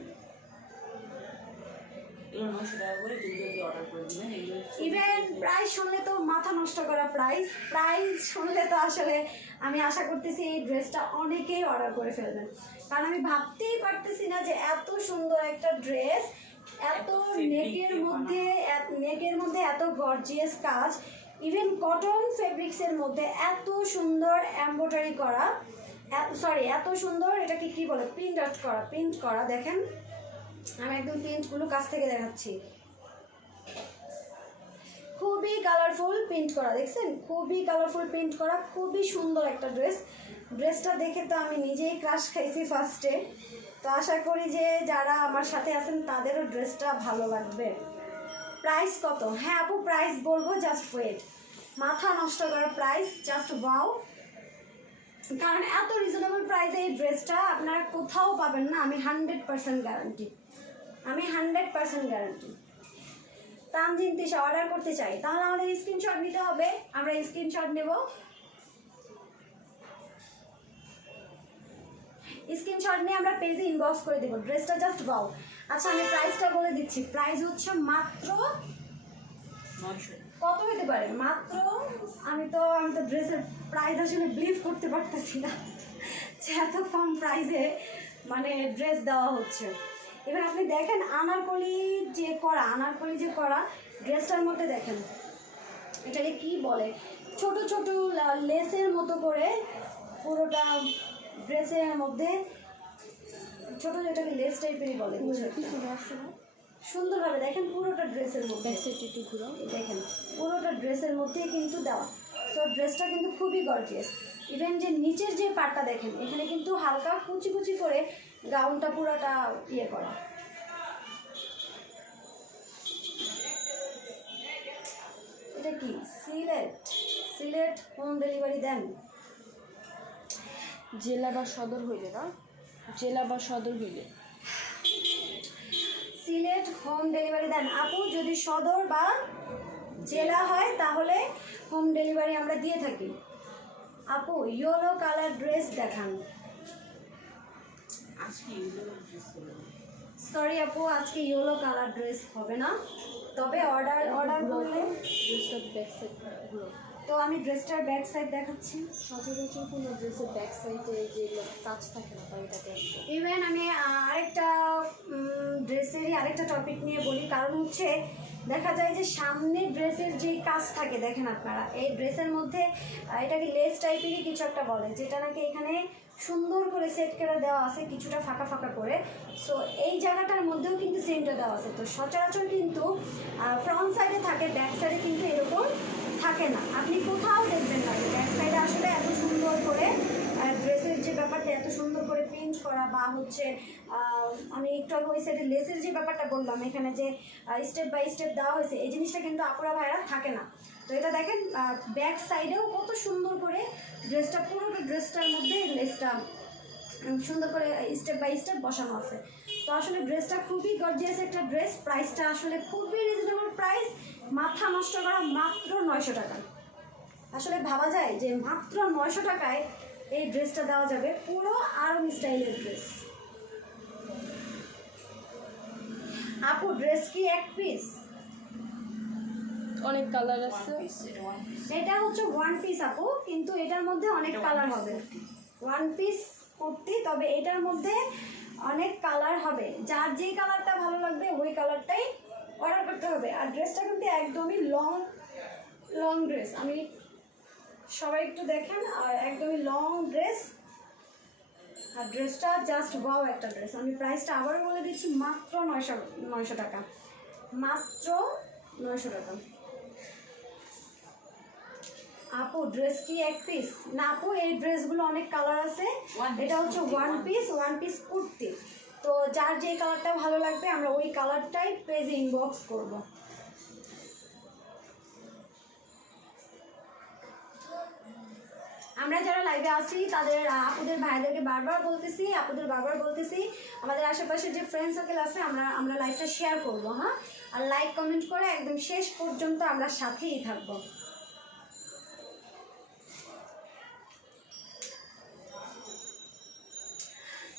এগুলো 900 টাকা করে জলদি অর্ডার করে দিবেন। এগুলো ইভেন প্রাইস শুনলে তো মাথা নষ্ট করা প্রাইস শুনলে তো আসলে আমি আশা করতেছি এই ড্রেসটা অনেকেই অর্ডার করে ফেলবেন, কারণ আমি ভাবতেই পারতেছি না যে এত সুন্দর একটা ড্রেস, এত নেকের মধ্যে এত গর্জিয়াস কাজ, ইভেন কটন ফেব্রিক্সের মধ্যে এত সুন্দর এমব্রয়ডারি করা, এত সুন্দর এটাকে কি বলে, প্রিন্ট করা। দেখেন আমি একদম প্রিন্টগুলো কাছ থেকে দেখাচ্ছি, খুবই কালারফুল প্রিন্ট করা, দেখছেন খুবই কালারফুল প্রিন্ট করা, খুবই সুন্দর একটা ড্রেসটা দেখে তো আমি নিজেই ক্রাশ খাইছি ফার্স্টে। তো আশা করি যে যারা আমার সাথে আছেন তাদেরও ড্রেসটা ভালো লাগবে। প্রাইস কত? হ্যাঁ আপু প্রাইস বলবো, জাস্ট ওয়েট, মাথা নষ্ট করার প্রাইস, জাস্ট ওয়াও, কারণ এত রিজনেবল প্রাইসে এই ড্রেসটা আপনারা কোথাও পাবেন না, আমি 100% গ্যারান্টি, তানজিন তিশা অর্ডার করতে চাই, তাহলে আমাদের স্ক্রিনশট নিতে হবে, আমরা স্ক্রিনশট নেব, স্ক্রিনশট নিয়ে আমরা পেজে ইনবক্স করে দেবো, ড্রেসটা জাস্ট ওয়াও। আচ্ছা আমি প্রাইসটা বলে দিচ্ছি, প্রাইস হচ্ছে মাত্র 900। কত হতে পারে মাত্র, আমি তো ড্রেসের প্রাইস আসলে বিলিভ করতে পারতেছি না যে এত কম প্রাইসে মানে ড্রেস দেওয়া হচ্ছে। এবার আপনি দেখেন আনারকলি যে করা ড্রেসটার মধ্যে দেখেন এটাকে কি বলে, ছোট ছোট লেসের মতো করে পুরোটা ড্রেসের মধ্যে ছোট, যেটাকে লেস টাইপেরই বলে সুন্দরভাবে দেখেন পুরোটা ড্রেসের মধ্যে, দেখেন পুরোটা ড্রেসের মধ্যেই কিন্তু দেওয়া। তো ড্রেসটা কিন্তু খুবই গর্জিয়াস, ইভেন যে নিচের যে পার্টটা দেখেন এখানে কিন্তু হালকা কুচি কুচি করে গাউনটা পুরোটা ইয়ে করা। এটা কি সিলেট হোম ডেলিভারি দেন? জেলা বা সদর হইলে না, জেলা বা সদর হইলে সিলেট হোম ডেলিভারি দেন আপু, যদি সদর বা জেলা হয় তাহলে হোম ডেলিভারি আমরা দিয়ে থাকি। আপু ইয়েলো কালার ড্রেস দেখান। আজকে এগুলো ড্রেস করে সরি আপু আজকে ইয়েলো কালার ড্রেস হবে না, তবে অর্ডার করলে ড্রেসটার ব্যাক সাইড ঘুরো। তো আমি ড্রেসটার ব্যাক সাইড দেখাচ্ছি। সচরাচর কোনো ড্রেসের ব্যাক সাইডে যেগুলো কাজ থাকে না বা এটাকে ইভেন আমি আরেকটা ড্রেসেরই আরেকটা টপিক নিয়ে বলি, কারণ হচ্ছে দেখা যায় যে সামনে ড্রেসের যে কাজ থাকে দেখেন আপনারা, এই ড্রেসের মধ্যে এটাকে লেস টাইপেরই কিছু একটা বলে, যেটা নাকি এখানে সুন্দর করে সেট করে দেওয়া আছে কিছুটা ফাঁকা ফাঁকা করে। সো এই জায়গাটার মধ্যেও কিন্তু সেমটা দেওয়া আছে। তো সচরাচর কিন্তু ফ্রন্ট সাইডে থাকে, ব্যাক সাইডে কিন্তু এরকম থাকে না, আপনি কোথাও দেখবেন না যে ব্যাক সাইডে আসলে এত সুন্দর করে ড্রেসের যে ব্যাপারটা এত সুন্দর করে প্রিন্ট করা, বা হচ্ছে আমি একটু আগে ওই সাইডে লেসের যে ব্যাপারটা বললাম এখানে যে স্টেপ বাই স্টেপ দেওয়া হয়েছে, এই জিনিসটা কিন্তু আপুরা ভাইরা থাকে না। তো এটা দেখেন ব্যাক সাইডেও কত সুন্দর করে ড্রেসটা, পুরোটা ড্রেসটার মধ্যে লেসটা সুন্দর করে স্টেপ বাই স্টেপ বসানো আছে। তো আসলে ড্রেসটা খুবই গর্জিয়াস একটা ড্রেস, প্রাইসটা আসলে খুবই রিজনেবল প্রাইস, মাথা নষ্ট করা, মাত্র 900 টাকা। আসলে ভাবা যায় যে মাত্র 900 টাকায় এই ড্রেসটা দেওয়া যাবে, পুরো আরং স্টাইলের ড্রেস। আপু ড্রেস কি এক পিস? অনেক কালার আছে। এটা হচ্ছে ওয়ান পিস আপু, কিন্তু এটার মধ্যে অনেক কালার হবে। ওয়ান পিস কুর্তি, তবে এটার মধ্যে অনেক কালার হবে, যার যে কালারটা ভালো লাগবে ওই কালারটাই অর্ডার করতে হবে। আর ড্রেসটা কিন্তু একদমই লং ড্রেস, আমি সবাই একটু দেখেন, আর একদমই লং ড্রেস, আর ড্রেসটা জাস্ট ওয়াও একটা ড্রেস। আমি প্রাইসটা আবারও বলে দিচ্ছি, মাত্র 900 টাকা, মাত্র 900 টাকা। আপু ড্রেস কি এক পিস? না আপু এই ড্রেসগুলো অনেক কালার আছে, এটা হচ্ছে ওয়ান পিস কুর্তি। তো যার যে কালারটা ভালো লাগবে আমরা ওই কালারটাই পেজে ইনবক্স করব। আমরা যারা লাইভে আসি তাদের আপুদের ভাইদেরকে বারবার বলতেছি আমাদের আশেপাশে যে ফ্রেন্ড সার্কেল আছে আমরা লাইভটা শেয়ার করব, হ্যাঁ, আর লাইক কমেন্ট করে একদম শেষ পর্যন্ত আমরা সাথেই থাকবো।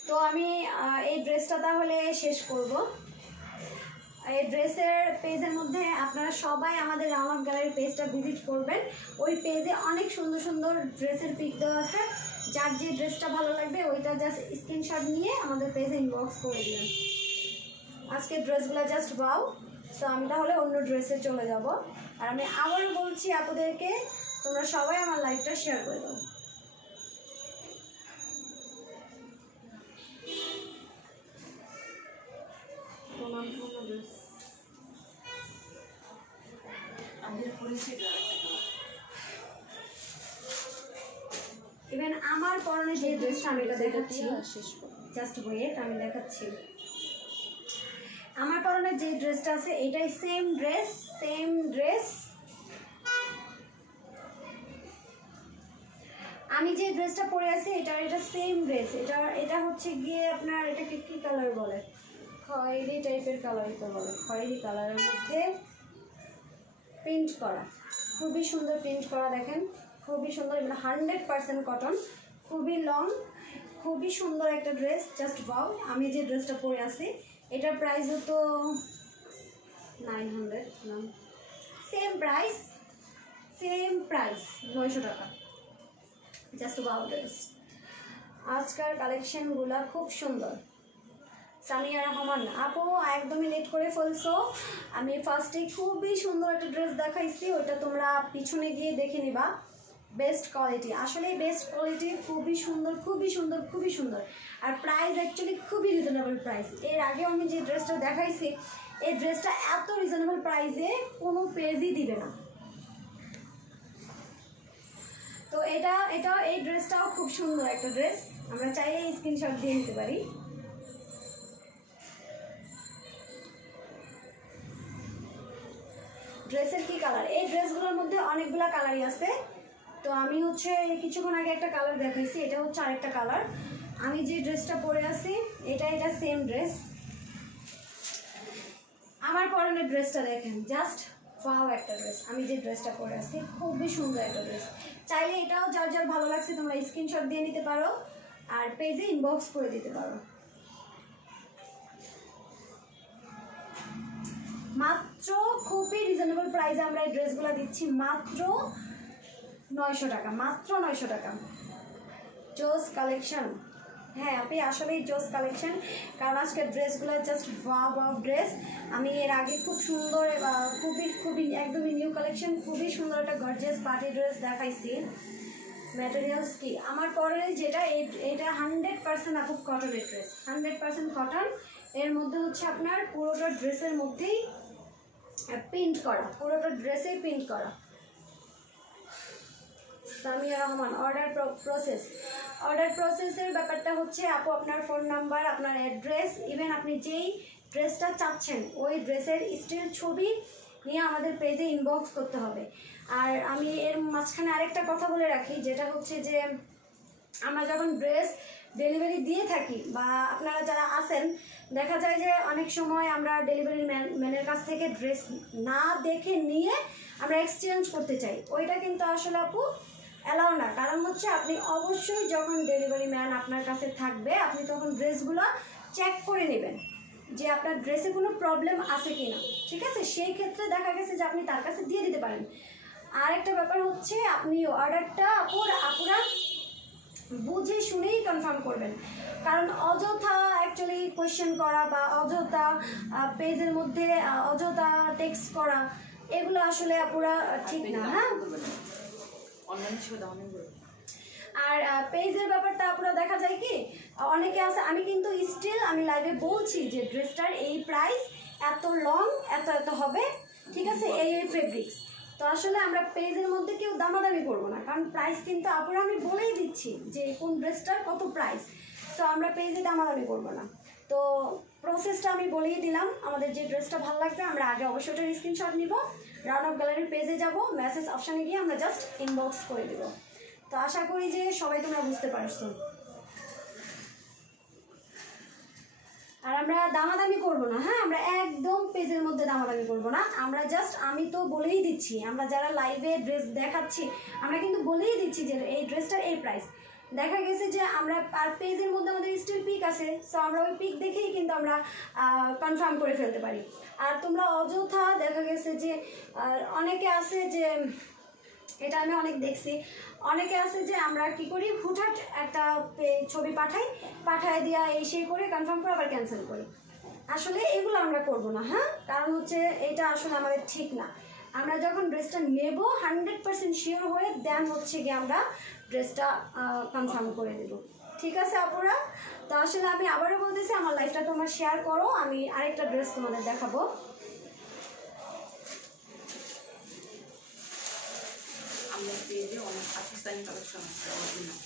তো আমি এই ড্রেসটা তাহলে শেষ করব। এই ড্রেসের পেজের মধ্যে আপনারা সবাই আমাদের রাউন্ড অফ গ্যালারি পেজটা ভিজিট করবেন। ওই পেজে অনেক সুন্দর সুন্দর ড্রেসের পিক দেওয়া আছে। যার যে ড্রেসটা ভালো লাগবে ওইটা জাস্ট স্ক্রিনশট নিয়ে আমাদের পেজে ইনবক্স করে দিন। আজকে ড্রেসগুলো জাস্ট বাও। সো আমি তাহলে অন্য ড্রেসে চলে যাব। আর আমি আবারও বলছি আপনাদেরকে, তোমরা সবাই আমার লাইভটা শেয়ার করে দাও। আমাদের পরিচিত ইভেন আমার পরনে যে ড্রেসটা আমি এটা দেখাচ্ছি, শেষ করো। জাস্ট ওয়েট, আমি দেখাচ্ছি। আমার পরনে যে ড্রেসটা আছে এটাই সেম ড্রেস। আমি যে ড্রেসটা পরে আছি এটা সেম ড্রেস। এটা হচ্ছে গিয়ে আপনার এটাকে কি কালার বলে, খয়েরি টাইপের কালারই তো বলে। খয়েরি কালারের মধ্যে প্রিন্ট করা, খুবই সুন্দর প্রিন্ট করা, দেখেন খুবই সুন্দর। 100% কটন, খুবই লং, খুবই সুন্দর একটা ড্রেস, জাস্ট ওয়াও। আমি যে ড্রেসটা পরে আছি এটার প্রাইস হতো 900, না সেম প্রাইস 900 টাকা, জাস্ট ওয়াও ড্রেস। আজকাল কালেকশনগুলো খুব সুন্দর। সামিয়া রহমান আপু একদমই লেট করে ফেলছো। আমি ফার্স্টে খুবই সুন্দর একটা ড্রেস দেখাইছি, ওইটা তোমরা পিছনে গিয়ে দেখে নিবা। বেস্ট কোয়ালিটি, আসলে বেস্ট কোয়ালিটি, খুবই সুন্দর খুবই সুন্দর খুবই সুন্দর। আর প্রাইস অ্যাকচুয়ালি খুবই রিজনেবল প্রাইস। এর আগেও আমি যে ড্রেসটা দেখাইছি এই ড্রেসটা এত রিজনেবল প্রাইসে কোনো পেজই দিবে না। তো এই ড্রেসটাও খুব সুন্দর একটা ড্রেস, আমরা চাইলে স্ক্রিনশট দিয়ে নিতে পারি। ড্রেসের কি কালার, এই ড্রেসগুলোর মধ্যে অনেকগুলো কালারই আছে। তো আমি হচ্ছে কিছুক্ষণ আগে একটা কালার দেখাইছি, এটা হচ্ছে আরেকটা কালার। আমি যে ড্রেসটা পরে আছি এটা সেম ড্রেস। আমার পরনের ড্রেসটা দেখেন, জাস্ট ওয়াও একটা ড্রেস। আমি যে ড্রেসটা পরে আছি খুবই সুন্দর একটা ড্রেস। চাইলে এটাও যার যার ভালো লাগছে তোমরা স্ক্রিনশট দিয়ে নিতে পারো আর পেজে ইনবক্স করে দিতে পারো। মাত্র খুবই রিজনেবল প্রাইসে আমরা এই ড্রেসগুলো দিচ্ছি, মাত্র 900 টাকা, মাত্র 900 টাকা। জোস কালেকশন, হ্যাঁ আপনি আসলেই জোস কালেকশন, কারণ আজকের ড্রেসগুলো জাস্ট ওয়াও ড্রেস। আমি এর আগে খুব সুন্দর খুবই একদমই নিউ কালেকশন, খুবই সুন্দর একটা গর্জিয়াস পার্টি ড্রেস দেখাইছি। ম্যাটেরিয়ালস কি আমার পরে যেটা এটা 100% খুব কটনের ড্রেস, 100% কটন। এর মধ্যে হচ্ছে আপনার পুরোটা ড্রেসের মধ্যেই প্রিন্ট করা, পুরোটা ড্রেসেই প্রিন্ট করা। সামিয়া রহমান অর্ডার প্রসেসের ব্যাপারটা হচ্ছে আপু আপনার ফোন নাম্বার, আপনার অ্যাড্রেস, ইভেন আপনি যেই ড্রেসটা চাচ্ছেন ওই ড্রেসের স্টিল ছবি নিয়ে আমাদের পেজে ইনবক্স করতে হবে। আর আমি এর মাঝখানে আরেকটা কথা বলে রাখি, যেটা হচ্ছে যে আমরা যখন ড্রেস ডেলিভারি দিয়ে থাকি বা আপনারা যারা আসেন, দেখা যায় যে অনেক সময় আমরা ডেলিভারি ম্যানের কাছ থেকে ড্রেস না দেখে নিয়ে আমরা এক্সচেঞ্জ করতে চাই, ওইটা কিন্তু আসলে আপু অ্যালাউ না। কারণ হচ্ছে আপনি অবশ্যই যখন ডেলিভারি ম্যান আপনার কাছে থাকবে আপনি তখন ড্রেসগুলো চেক করে নেবেন যে আপনার ড্রেসে কোনো প্রবলেম আছে কি না, ঠিক আছে? সেই ক্ষেত্রে দেখা গেছে যে আপনি তার কাছে দিয়ে দিতে পারেন। আরেকটা ব্যাপার হচ্ছে আপনি অর্ডারটা আপুরা বুঝে শুনেই কনফার্ম করবেন, কারণ অযথা অ্যাকচুয়ালি কোয়েশ্চেন করা বা অযথা পেজের মধ্যে অযথা টেক্সট করা এগুলো আসলে আপুরা ঠিক না। হ্যাঁ, অনলাইন ছিল দামি করে। আর পেজের ব্যাপারটা আপুরা দেখা যায় কি অনেকে আছে, আমি কিন্তু স্টিল আমি লাইভে বলছি যে ড্রেসটার এই প্রাইস, এত লং, এত হবে, ঠিক আছে, এই ফেব্রিক্স। তো আসলে আমরা পেজের মধ্যে কেউ দামাদামি করবো না, কারণ প্রাইস কিন্তু আপুরা আমি বলেই দিচ্ছি যে কোন ড্রেসটার কত প্রাইস। তো আমরা পেজে দামাদামি করবো না। তো প্রসেসটা আমি বলেই দিলাম, আমাদের যে ড্রেসটা ভালো লাগবে আমরা আগে অবশ্যই ওটার স্ক্রিনশট নিব, রাউন্ড অফ গ্যালারির পেজে যাব, মেসেজ অপশানে গিয়ে আমরা জাস্ট ইনবক্স করে দেব। তো আশা করি যে সবাই তোমরা বুঝতে পারছো। আর আমরা দামাদামি করবো না, হ্যাঁ আমরা একদম পেজের মধ্যে দামাদামি করবো না। আমরা জাস্ট, আমি তো বলেই দিচ্ছি, আমরা যারা লাইভে ড্রেস দেখাচ্ছি আমরা কিন্তু বলেই দিচ্ছি যে এই ড্রেসটার এই প্রাইস। দেখা গেছে যে আমরা আর পেজের মধ্যে আমাদের স্টিল পিক আছে, সো আমরা ওই পিক দেখেই কিন্তু আমরা কনফার্ম করে ফেলতে পারি। আর তোমরা অযথা দেখা গেছে যে অনেকে আছে যে, এটা আমি অনেক দেখছি, অনেকে আছে যে আমরা কি করি হুটহাট একটা ছবি পাঠায় দিয়া এই সেই করে কনফার্ম করে আবার ক্যান্সেল করি। আসলে এগুলো আমরা করব না, হ্যাঁ, কারণ হচ্ছে এটা আসলে আমাদের ঠিক না। আমরা যখন ড্রেসটা নেব 100% শিওর হয়ে দেন হচ্ছে গিয়ে আমরা ড্রেসটা কনফার্ম করে দেব। ঠিক আছে আপুরা? তো আসলে আমি আবারও বলতেছি আমার লাইফটা তোমরা শেয়ার করো, আমি আরেকটা ড্রেস তোমাদের দেখাবো। আমরা পেজে অনেক পাকিস্তানি কালেকশন আছে original.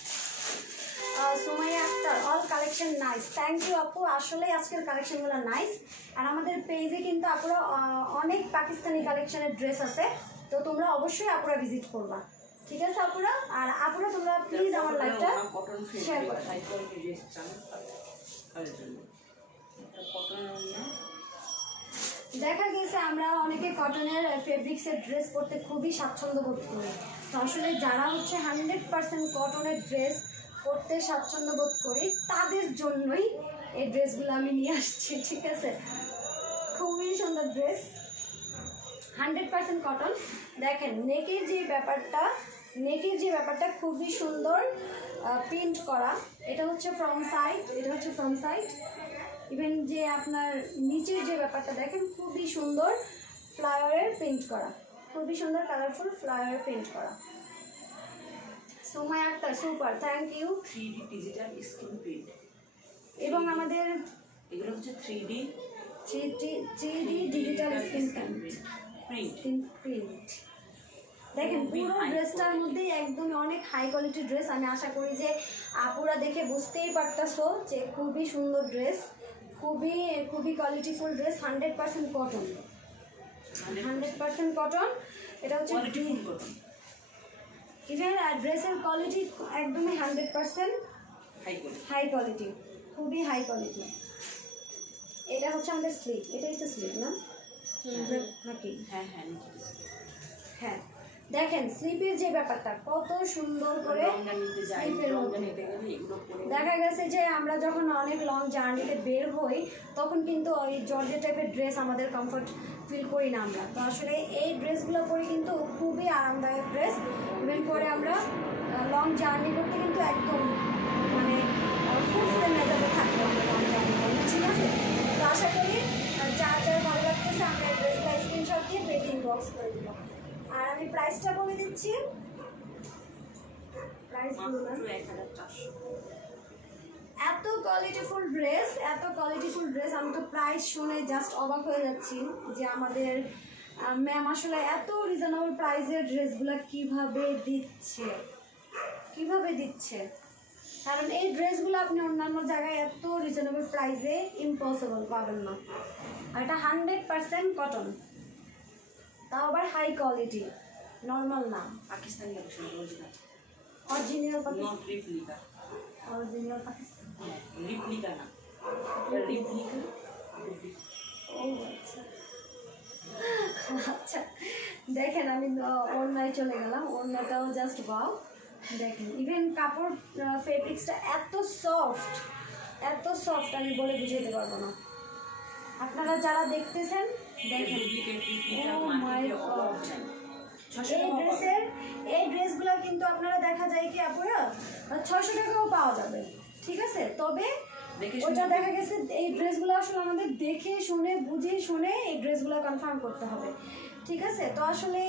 Sumaiya Akter, all collection nice, thank you আপু। আসলে আজকের কালেকশনগুলো নাইস। আর আমাদের পেজে কিন্তু আপুরা অনেক পাকিস্তানি কালেকশনের ড্রেস আছে, তো তোমরা অবশ্যই আপুরা ভিজিট করবা। ঠিক আছে আপুরা? আর আপুরা তোমরা প্লিজ আমার লাইফটা কটন শেয়ার করো। হাই কোয়ালিটি ড্রেস চান তাদের জন্য কটন না। দেখা গেছে আমরা অনেকে কটনের ফেব্রিক্সের ড্রেস পরতে খুবই স্বাচ্ছন্দ্য বোধ করি। তো আসলে যারা হচ্ছে 100% কটনের ড্রেস পরতে স্বাচ্ছন্দ্য বোধ করি তাদের জন্যই এই ড্রেসগুলো আমি নিয়ে আসছি। ঠিক আছে, খুবই সুন্দর ড্রেস, 100% কটন। দেখেন নেকের যে ব্যাপারটা খুবই সুন্দর প্রিন্ট করা। এটা হচ্ছে ফ্রন্ট সাইড, ইভেন যে আপনার নিচের যে ব্যাপারটা দেখেন খুবই সুন্দর ফ্লাওয়ারের প্রিন্ট করা, খুবই সুন্দর কালারফুল ফ্লাওয়ারের প্রিন্ট করা। Sumaiya Akter, super, thank you. 3D digital screen print এবং আমাদের এগুলো হচ্ছে 3D ডিজিটাল স্ক্রিন প্রিন্ট। দেখেন পুরো ড্রেসটার মধ্যে একদম অনেক হাই কোয়ালিটির ড্রেস। আমি আশা করি যে আপুরা দেখে বুঝতেই পারতাছো যে খুবই সুন্দর ড্রেস, খুবই কোয়ালিটিফুল ড্রেস, 100% কটন, 100% কটন। এটা হচ্ছে ইভেন ড্রেসের কোয়ালিটি একদমই 100% হাই কোয়ালিটি, খুবই হাই কোয়ালিটি। এটা হচ্ছে আমাদের স্লিভ, এটাই তো স্লিভ না নাকি? হ্যাঁ, দেখেন স্লিপের যে ব্যাপারটা কত সুন্দর করে স্লিপের মধ্যে দেখা গেছে যে আমরা যখন অনেক লং জার্নিতে বের হই তখন কিন্তু ওই জর্জেট টাইপের ড্রেস আমাদের কমফর্ট ফিল করি না আমরা। তো আসলে এই ড্রেসগুলো পরে কিন্তু খুবই আরামদায়ক ড্রেস, ইভেন করে আমরা লং জার্নি করতে কিন্তু একদম মানে ফুলফুলে মেজাজে থাকবো আমরা লং জার্নি করতে। ঠিক আছে, তো আশা করি যার ভালো লাগতেছে আমরা এই ড্রেসগুলো স্ক্রিনশট দিয়ে পেজ ইনবক্স করে দিব। আর আমি প্রাইসটা বলে দিচ্ছি, প্রাইস বলুন। 1400। এত কোয়ালিটিফুল ড্রেস আমি তো প্রাইস শুনে জাস্ট অবাক হয়ে যাচ্ছি যে আমাদের ম্যাম আসলে এত রিজনেবল প্রাইসের ড্রেসগুলো কিভাবে দিচ্ছে। কারণ এই ড্রেসগুলো আপনি অন্যান্য জায়গায় এত রিজনেবল প্রাইসে ইম্পসিবল পাবেন না। আর এটা 100% কটন, তাও আবার হাই কোয়ালিটি, নর্মাল না। Pakistani collection original not replica. Original Pakistan, replica না, রিপ্লিকা। ও আচ্ছা আচ্ছা। দেখেন আমি ওড়নায় চলে গেলাম, ওড়নাটাও জাস্ট ওয়াও। দেখেন ইভেন কাপড় ফেব্রিক্সটা এত সফট আমি বলে বুঝাতে পারবো না। আপনারা যারা দেখতেছেন দেখেন, Oh my God! এই ড্রেসগুলো কিন্তু আপনারা দেখা যায় কি আপুরা 600 টাকাও পাওয়া যাবে। ঠিক আছে, তবে ওটা দেখা গেছে এই ড্রেসগুলো আসলে আমাদের দেখে শুনে বুঝে শুনে এই ড্রেসগুলো কনফার্ম করতে হবে। ঠিক আছে, তো আসলে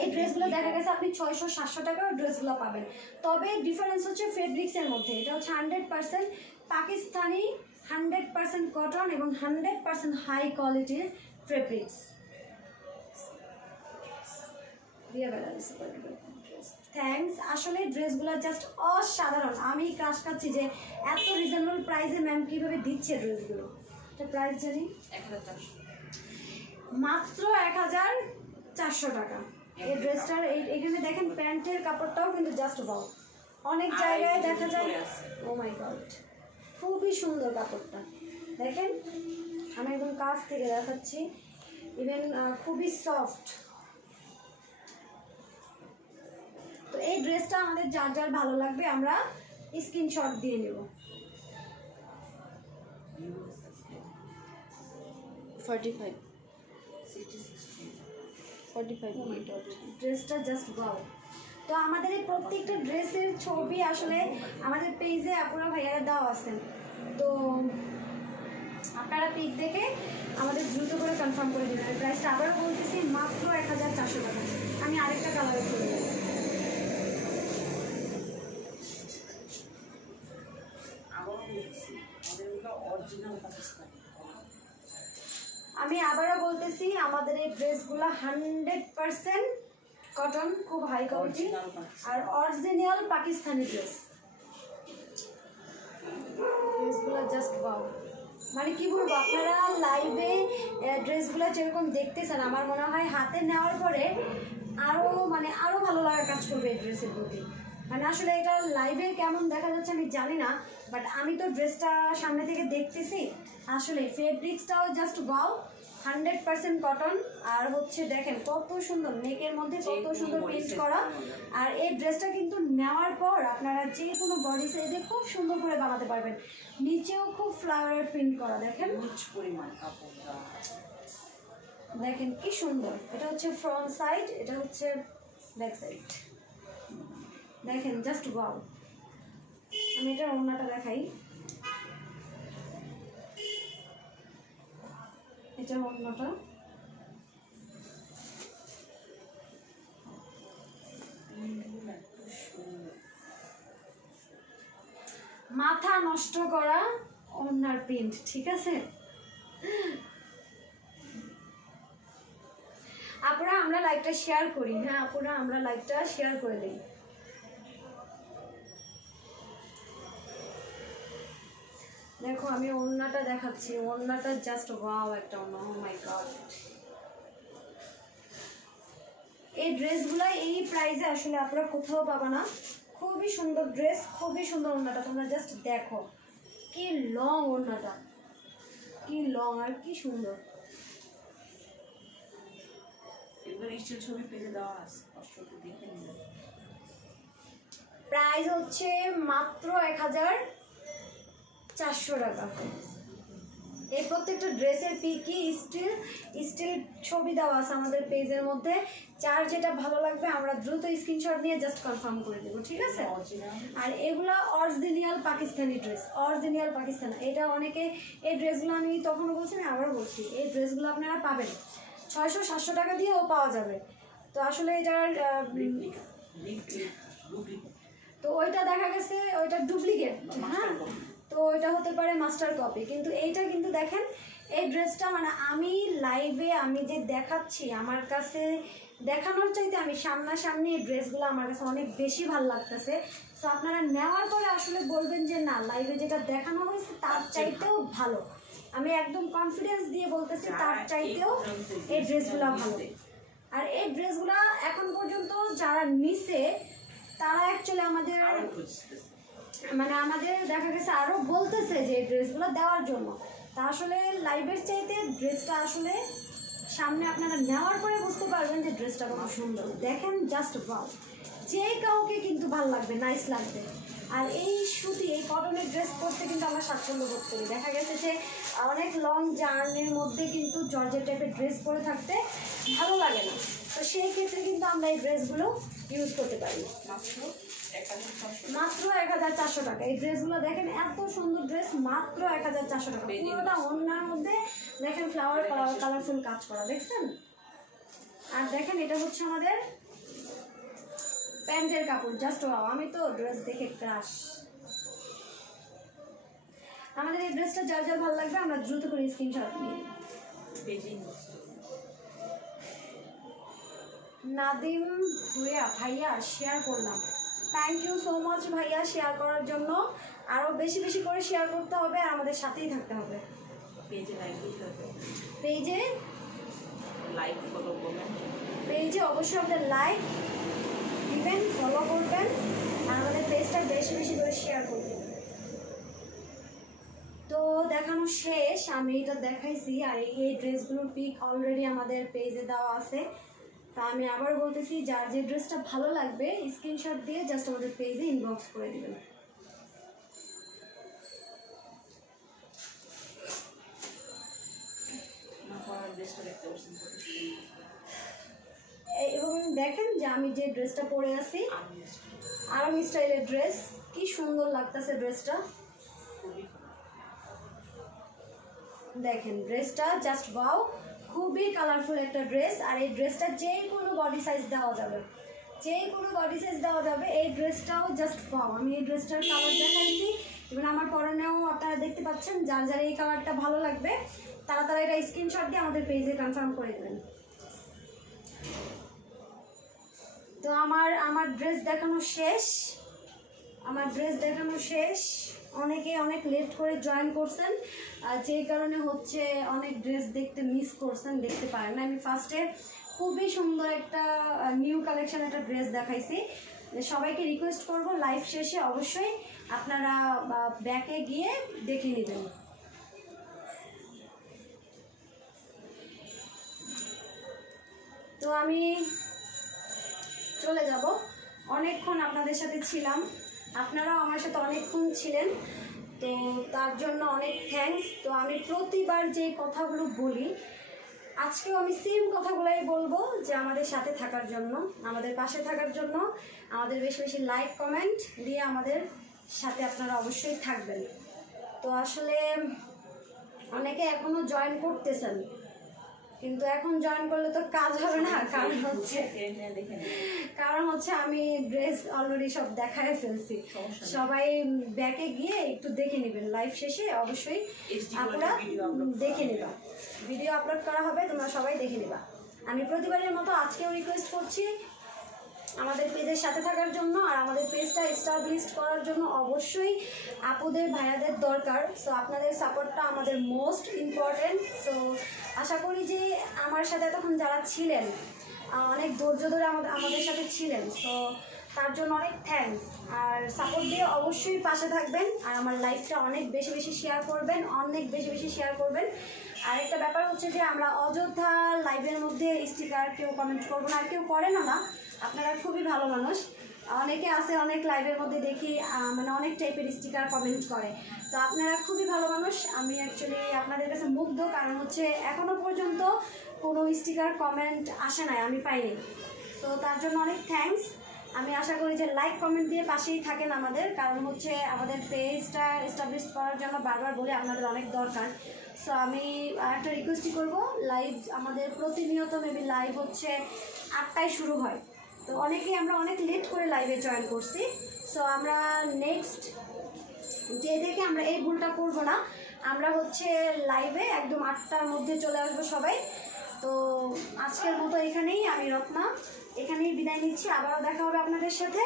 এই ড্রেসগুলো দেখা গেছে আপনি 600-700 টাকার ড্রেসগুলো পাবেন, তবে ডিফারেন্স হচ্ছে ফেব্রিক্সের মধ্যে। এটা হচ্ছে 100% পাকিস্তানি, 100% কটন এবং 100% হাই কোয়ালিটির ফেব্রিক্স। থ্যাংকস। আসলে ড্রেসগুলো জাস্ট অসাধারণ, আমি ক্রাশ খাচ্ছি যে এত রিজনেবল প্রাইসে ম্যাম কীভাবে দিচ্ছে ড্রেসগুলো। এটা প্রাইস জানি 1400, মাত্র 1400 টাকা। এই ড্রেসটার এখানে দেখেন প্যান্টের কাপড়টাও কিন্তু জাস্ট বাউ। অনেক জায়গায় দেখা যায়, ও মাই গড, খুবই সুন্দর কাপড়টা। দেখেন আমি একদম কাছ থেকে দেখাচ্ছি, ইভেন খুবই সফট। তো তো এই ড্রেসটা আমাদের যার যার ভালো লাগবে আমরা স্ক্রিনশট দিয়ে নেব। 45 45 ড্রেসটা জাস্ট ওয়াও। তো আমাদের এই প্রত্যেকটা ড্রেসের ছবি আসলে আমাদের পেজে আপনারা ভাইয়ারা দেওয়া আছে, তো আপনারা পিক দেখে আমাদের দ্রুত করে কনফার্ম করে দেবেন। প্রাইসটা আবারও বলতেছি মাত্র 1400 টাকা। আমি আরেকটা কালারে চলে যাবো। আমি আবারও বলতেছি আমাদের এই ড্রেসগুলো 100% কটন, খুব হাই কোয়ালিটি আর অরিজিনাল পাকিস্তানি ড্রেস। ড্রেসগুলো জাস্ট ওয়াও, মানে কি বলবো, আপনারা লাইভে ড্রেসগুলো যেরকম দেখতেছেন আমার মনে হয় হাতে নেওয়ার পরে আরও ভালো লাগা কাজ করবে এই ড্রেসের প্রতি। মানে আসলে এটা লাইভে কেমন দেখা যাচ্ছে আমি জানি না, বাট আমি তো ড্রেসটা সামনে থেকে দেখতেছি। আসলে ফেব্রিক্সটাও জাস্ট ওয়াও, 100% কটন। আর হচ্ছে দেখেন কত সুন্দর নেকের মধ্যে কত সুন্দর প্রিন্ট করা। আর এই ড্রেসটা কিন্তু নেওয়ার পর আপনারা যে কোনো বডি সাইজে খুব সুন্দর করে বানাতে পারবেন। নিচেও খুব ফ্লাওয়ারের প্রিন্ট করা, দেখেন দেখেন কি সুন্দর। এটা হচ্ছে ফ্রন্ট সাইড, এটা হচ্ছে ব্যাক সাইড, দেখেন জাস্ট ওয়াও। আমি এটার ওড়নাটা দেখাই, এটা ওড়নাটা মাথা নষ্ট করা ওড়নার প্রিন্ট, ঠিক আছে। আপুরা আমরা লাইকটা শেয়ার করি, হ্যাঁ আপুরা আমরা লাইকটা শেয়ার করে দিই। দেখো আমি ওড়নাটা দেখাচ্ছি, ওড়নাটা জাস্ট ওয়াও একটা ওড়না, ও মাই গড। এই ড্রেসগুলো এই প্রাইসে আসলে আপনারা কোথাও পাবা না। খুবই সুন্দর ড্রেস, খুবই সুন্দর ওড়নাটা, তোমরা জাস্ট দেখো কি লং ওড়নাটা, কি লং আর কি সুন্দর। ছবি পেজে দেওয়া আছে, দেখে নিন। প্রাইস হচ্ছে মাত্র 1400 টাকা। এই প্রত্যেকটা ড্রেসের পিকি স্টিল ছবি দেওয়া আছে আমাদের পেজের মধ্যে। যার যেটা ভালো লাগবে আমরা দ্রুত স্ক্রিনশট নিয়ে জাস্ট কনফার্ম করে দেবো, ঠিক আছে। আর এগুলা original Pakistani dress, original Pakistan. এটা অনেকে এই ড্রেসগুলো আমি তখনও বলছি, আমি আবারও বলছি, এই ড্রেসগুলো আপনারা পাবেন 600-700 টাকা দিয়েও পাওয়া যাবে। তো আসলে এটার তো ওইটা দেখা গেছে ওইটা ডুপ্লিকেট, হ্যাঁ, তো ওইটা হতে পারে মাস্টার কপি। কিন্তু এইটা কিন্তু দেখেন এই ড্রেসটা মানে আমি লাইভে আমি যে দেখাচ্ছি, আমার কাছে দেখানোর চাইতে আমি সামনাসামনি এই ড্রেসগুলো আমার কাছে অনেক বেশি ভালো লাগতেছে। তো আপনারা নেওয়ার পরে আসলে বলবেন যে না, লাইভে যেটা দেখানো হয়েছে তার চাইতেও ভালো। আমি একদম কনফিডেন্স দিয়ে বলতেছি তার চাইতেও এই ড্রেসগুলো ভালো। আর এই ড্রেসগুলো এখন পর্যন্ত যারা নিছে তারা অ্যাকচুয়ালি আমাদের দেখা গেছে আরও বলতেছে যে এই ড্রেসগুলো দেওয়ার জন্য। তা আসলে লাইভের চাইতে ড্রেসটা আসলে সামনে আপনারা নেওয়ার পরে বুঝতে পারবেন যে ড্রেসটা কত সুন্দর। দেখেন জাস্ট ওয়াও, যে কাউকে কিন্তু ভালো লাগবে, নাইস লাগবে। আর এই সুতি এই কটনের ড্রেস পরতে কিন্তু আমরা স্বাচ্ছন্দ্য বোধ করি। দেখা গেছে যে অনেক লং জার্নির মধ্যে কিন্তু জর্জেট টাইপের ড্রেস পরে থাকতে ভালো লাগে না, তো সেই ক্ষেত্রে কিন্তু আমরা এই ড্রেসগুলো ইউজ করতে পারি। মাত্র 1400 টাকা। এই ড্রেসগুলো দেখেন এত সুন্দর ড্রেস, মাত্র 1400 টাকা। পুরোটা ওড়নার মধ্যে দেখেন ফ্লাওয়ার কালারফুল কাজ করা, দেখছেন। আর দেখেন এটা হচ্ছে আমাদের প্যান্টের কাপড়, জাস্ট ওয়াও। আমি তো ড্রেস দেখে ক্রাশ। আমাদের এই ড্রেসটা যার যার ভালো লাগবে আমরা দ্রুত করে স্ক্রিনশট নিই। নাদিম ভাইয়া শেয়ার করলাম, থ্যাংক ইউ সো মাচ ভাইয়া শেয়ার করার জন্য। আরও বেশি বেশি করে শেয়ার করতে হবে আর আমাদের সাথেই থাকতে হবে। পেজে লাইক ফলো করবেন, পেজে অবশ্যই আমাদের লাইক দিবেন, ফলো করবেন আর আমাদের পেজটা বেশি বেশি করে শেয়ার করবেন। তো দেখানো শেষ, আমি এটা দেখাইছি। আর এই ড্রেসগুলোর পিক অলরেডি আমাদের পেজে দেওয়া আছে। তা আমি আবার বলতেছি, যার যে ড্রেসটা ভালো লাগবে স্ক্রিনশট দিয়ে জাস্ট আমাদের পেজে ইনবক্স করে দিবেন। আমার পরার ড্রেসটা দেখতে পাচ্ছেন কত সুন্দর। এবং দেখেন যে আমি যে ড্রেসটা পরে আছি আমি আরাম স্টাইলের ড্রেস, কি সুন্দর লাগতেছে ড্রেসটা। খুবই দেখেন ড্রেসটা জাস্ট ওয়াও, খুবই কালারফুল একটা ড্রেস। আর এই ড্রেসটা যে কোনো বডি সাইজ দেওয়া যাবে, যে কোনো বডি সাইজ দেওয়া যাবে। এই ড্রেসটাও জাস্ট ওয়াও। আমি এই ড্রেসটার কালার দেখাইছি, এবং আমার পরনেও আপনারা দেখতে পাচ্ছেন। যার যার এই কালারটা ভালো লাগবে তারা তারা এটা স্ক্রিনশট দিয়ে আমাদের পেজে কনফার্ম করে দেবেন। তো আমার ড্রেস দেখানো শেষ, আমার ড্রেস দেখানো শেষ। অনেকে অনেক লেট করে জয়েন করছেন, যেই কারণে হচ্ছে অনেক ড্রেস দেখতে মিস করছেন, দেখতে পারেন না। আমি ফার্স্টে খুবই সুন্দর একটা নিউ কালেকশন একটা ড্রেস দেখাইছি। সবাইকে রিকোয়েস্ট করব লাইভ শেষে অবশ্যই আপনারা ব্যাকে গিয়ে দেখে নেবেন। তো আমি চলে যাব, অনেকক্ষণ আপনাদের সাথে ছিলাম, আপনারাও আমার সাথে অনেকক্ষণ ছিলেন, তো তার জন্য অনেক থ্যাঙ্কস। তো আমি প্রতিবার যে কথাগুলো বলি আজকেও আমি সেম কথাগুলোই বলবো, যে আমাদের সাথে থাকার জন্য, আমাদের পাশে থাকার জন্য, আমাদের বেশি বেশি লাইক কমেন্ট দিয়ে আমাদের সাথে আপনারা অবশ্যই থাকবেন। তো আসলে অনেকে এখনও জয়েন করতেছেন, কিন্তু এখন জয়েন করলে তো কাজ হবে না। কারণ হচ্ছে আমি ড্রেস অলরেডি সব দেখায় ফেলছি। সবাই ব্যাকে গিয়ে একটু দেখে নেবেন, লাইভ শেষে অবশ্যই আপনারা দেখে নেবা, ভিডিও আপলোড করা হবে, তোমরা সবাই দেখে নেবা। আমি প্রতিবারের মতো আজকেও রিকোয়েস্ট করছি আমাদের পেজের সাথে থাকার জন্য, আর আমাদের পেজটা এস্টাবলিশড করার জন্য অবশ্যই আপুদের ভাইয়াদের দরকার। সো আপনাদের সাপোর্টটা আমাদের মোস্ট ইম্পর্টেন্ট। সো আশা করি যে আমার সাথে এতক্ষণ যারা ছিলেন, অনেক ধৈর্য ধরে আমাদের সাথে ছিলেন, সো তার জন্য অনেক থ্যাঙ্কস। আর সাপোর্ট দিয়ে অবশ্যই পাশে থাকবেন, আর আমার লাইফটা অনেক বেশি বেশি শেয়ার করবেন, অনেক বেশি বেশি শেয়ার করবেন। আর একটা ব্যাপার হচ্ছে যে আমরা অযথা লাইভের মধ্যে স্টিকার কেউ কমেন্ট করবো না, আর কেউ করেনও না। আপনারা খুবই ভালো মানুষ, অনেকে আছে অনেক লাইভের মধ্যে দেখি মানে অনেক টাইপের স্টিকার কমেন্ট করে। তো আপনারা খুবই ভালো মানুষ, আমি অ্যাকচুয়ালি আপনাদের কাছে মুগ্ধ। কারণ হচ্ছে এখনও পর্যন্ত কোনো স্টিকার কমেন্ট আসে নাই, আমি পাইনি। তো তার জন্য অনেক থ্যাঙ্কস। আমি আশা করি যে লাইক কমেন্ট দিয়ে পাশেই থাকেন আমাদের, কারণ হচ্ছে আমাদের পেজটা এস্টাবলিশ করার জন্য বারবার বলে আপনাদের অনেক দরকার। সো আমি একটা রিকোয়েস্টই করবো, লাইভ আমাদের প্রতিনিয়ত মেবি লাইভ হচ্ছে 8টায় শুরু হয়। তো অনেকেই আমরা অনেক লেট করে লাইভে জয়েন করছি। সো আমরা নেক্সট ডে থেকে আমরা এই ভুলটা করবো না, আমরা হচ্ছে লাইভে একদম 8টার মধ্যে চলে আসবো সবাই। তো আজকের মতো এখানেই আমি রত্না এখানেই বিদায় নিচ্ছি, আবারও দেখা হবে আপনাদের সাথে।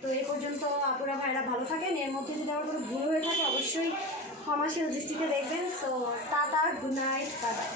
তো এই পর্যন্ত আপুরা ভাইরা ভালো থাকেন। এর মধ্যে যদি আমার কোনো ভুল হয়ে থাকে অবশ্যই ক্ষমাশীল দৃষ্টিতে দেখবেন। So tata, good night, bye bye.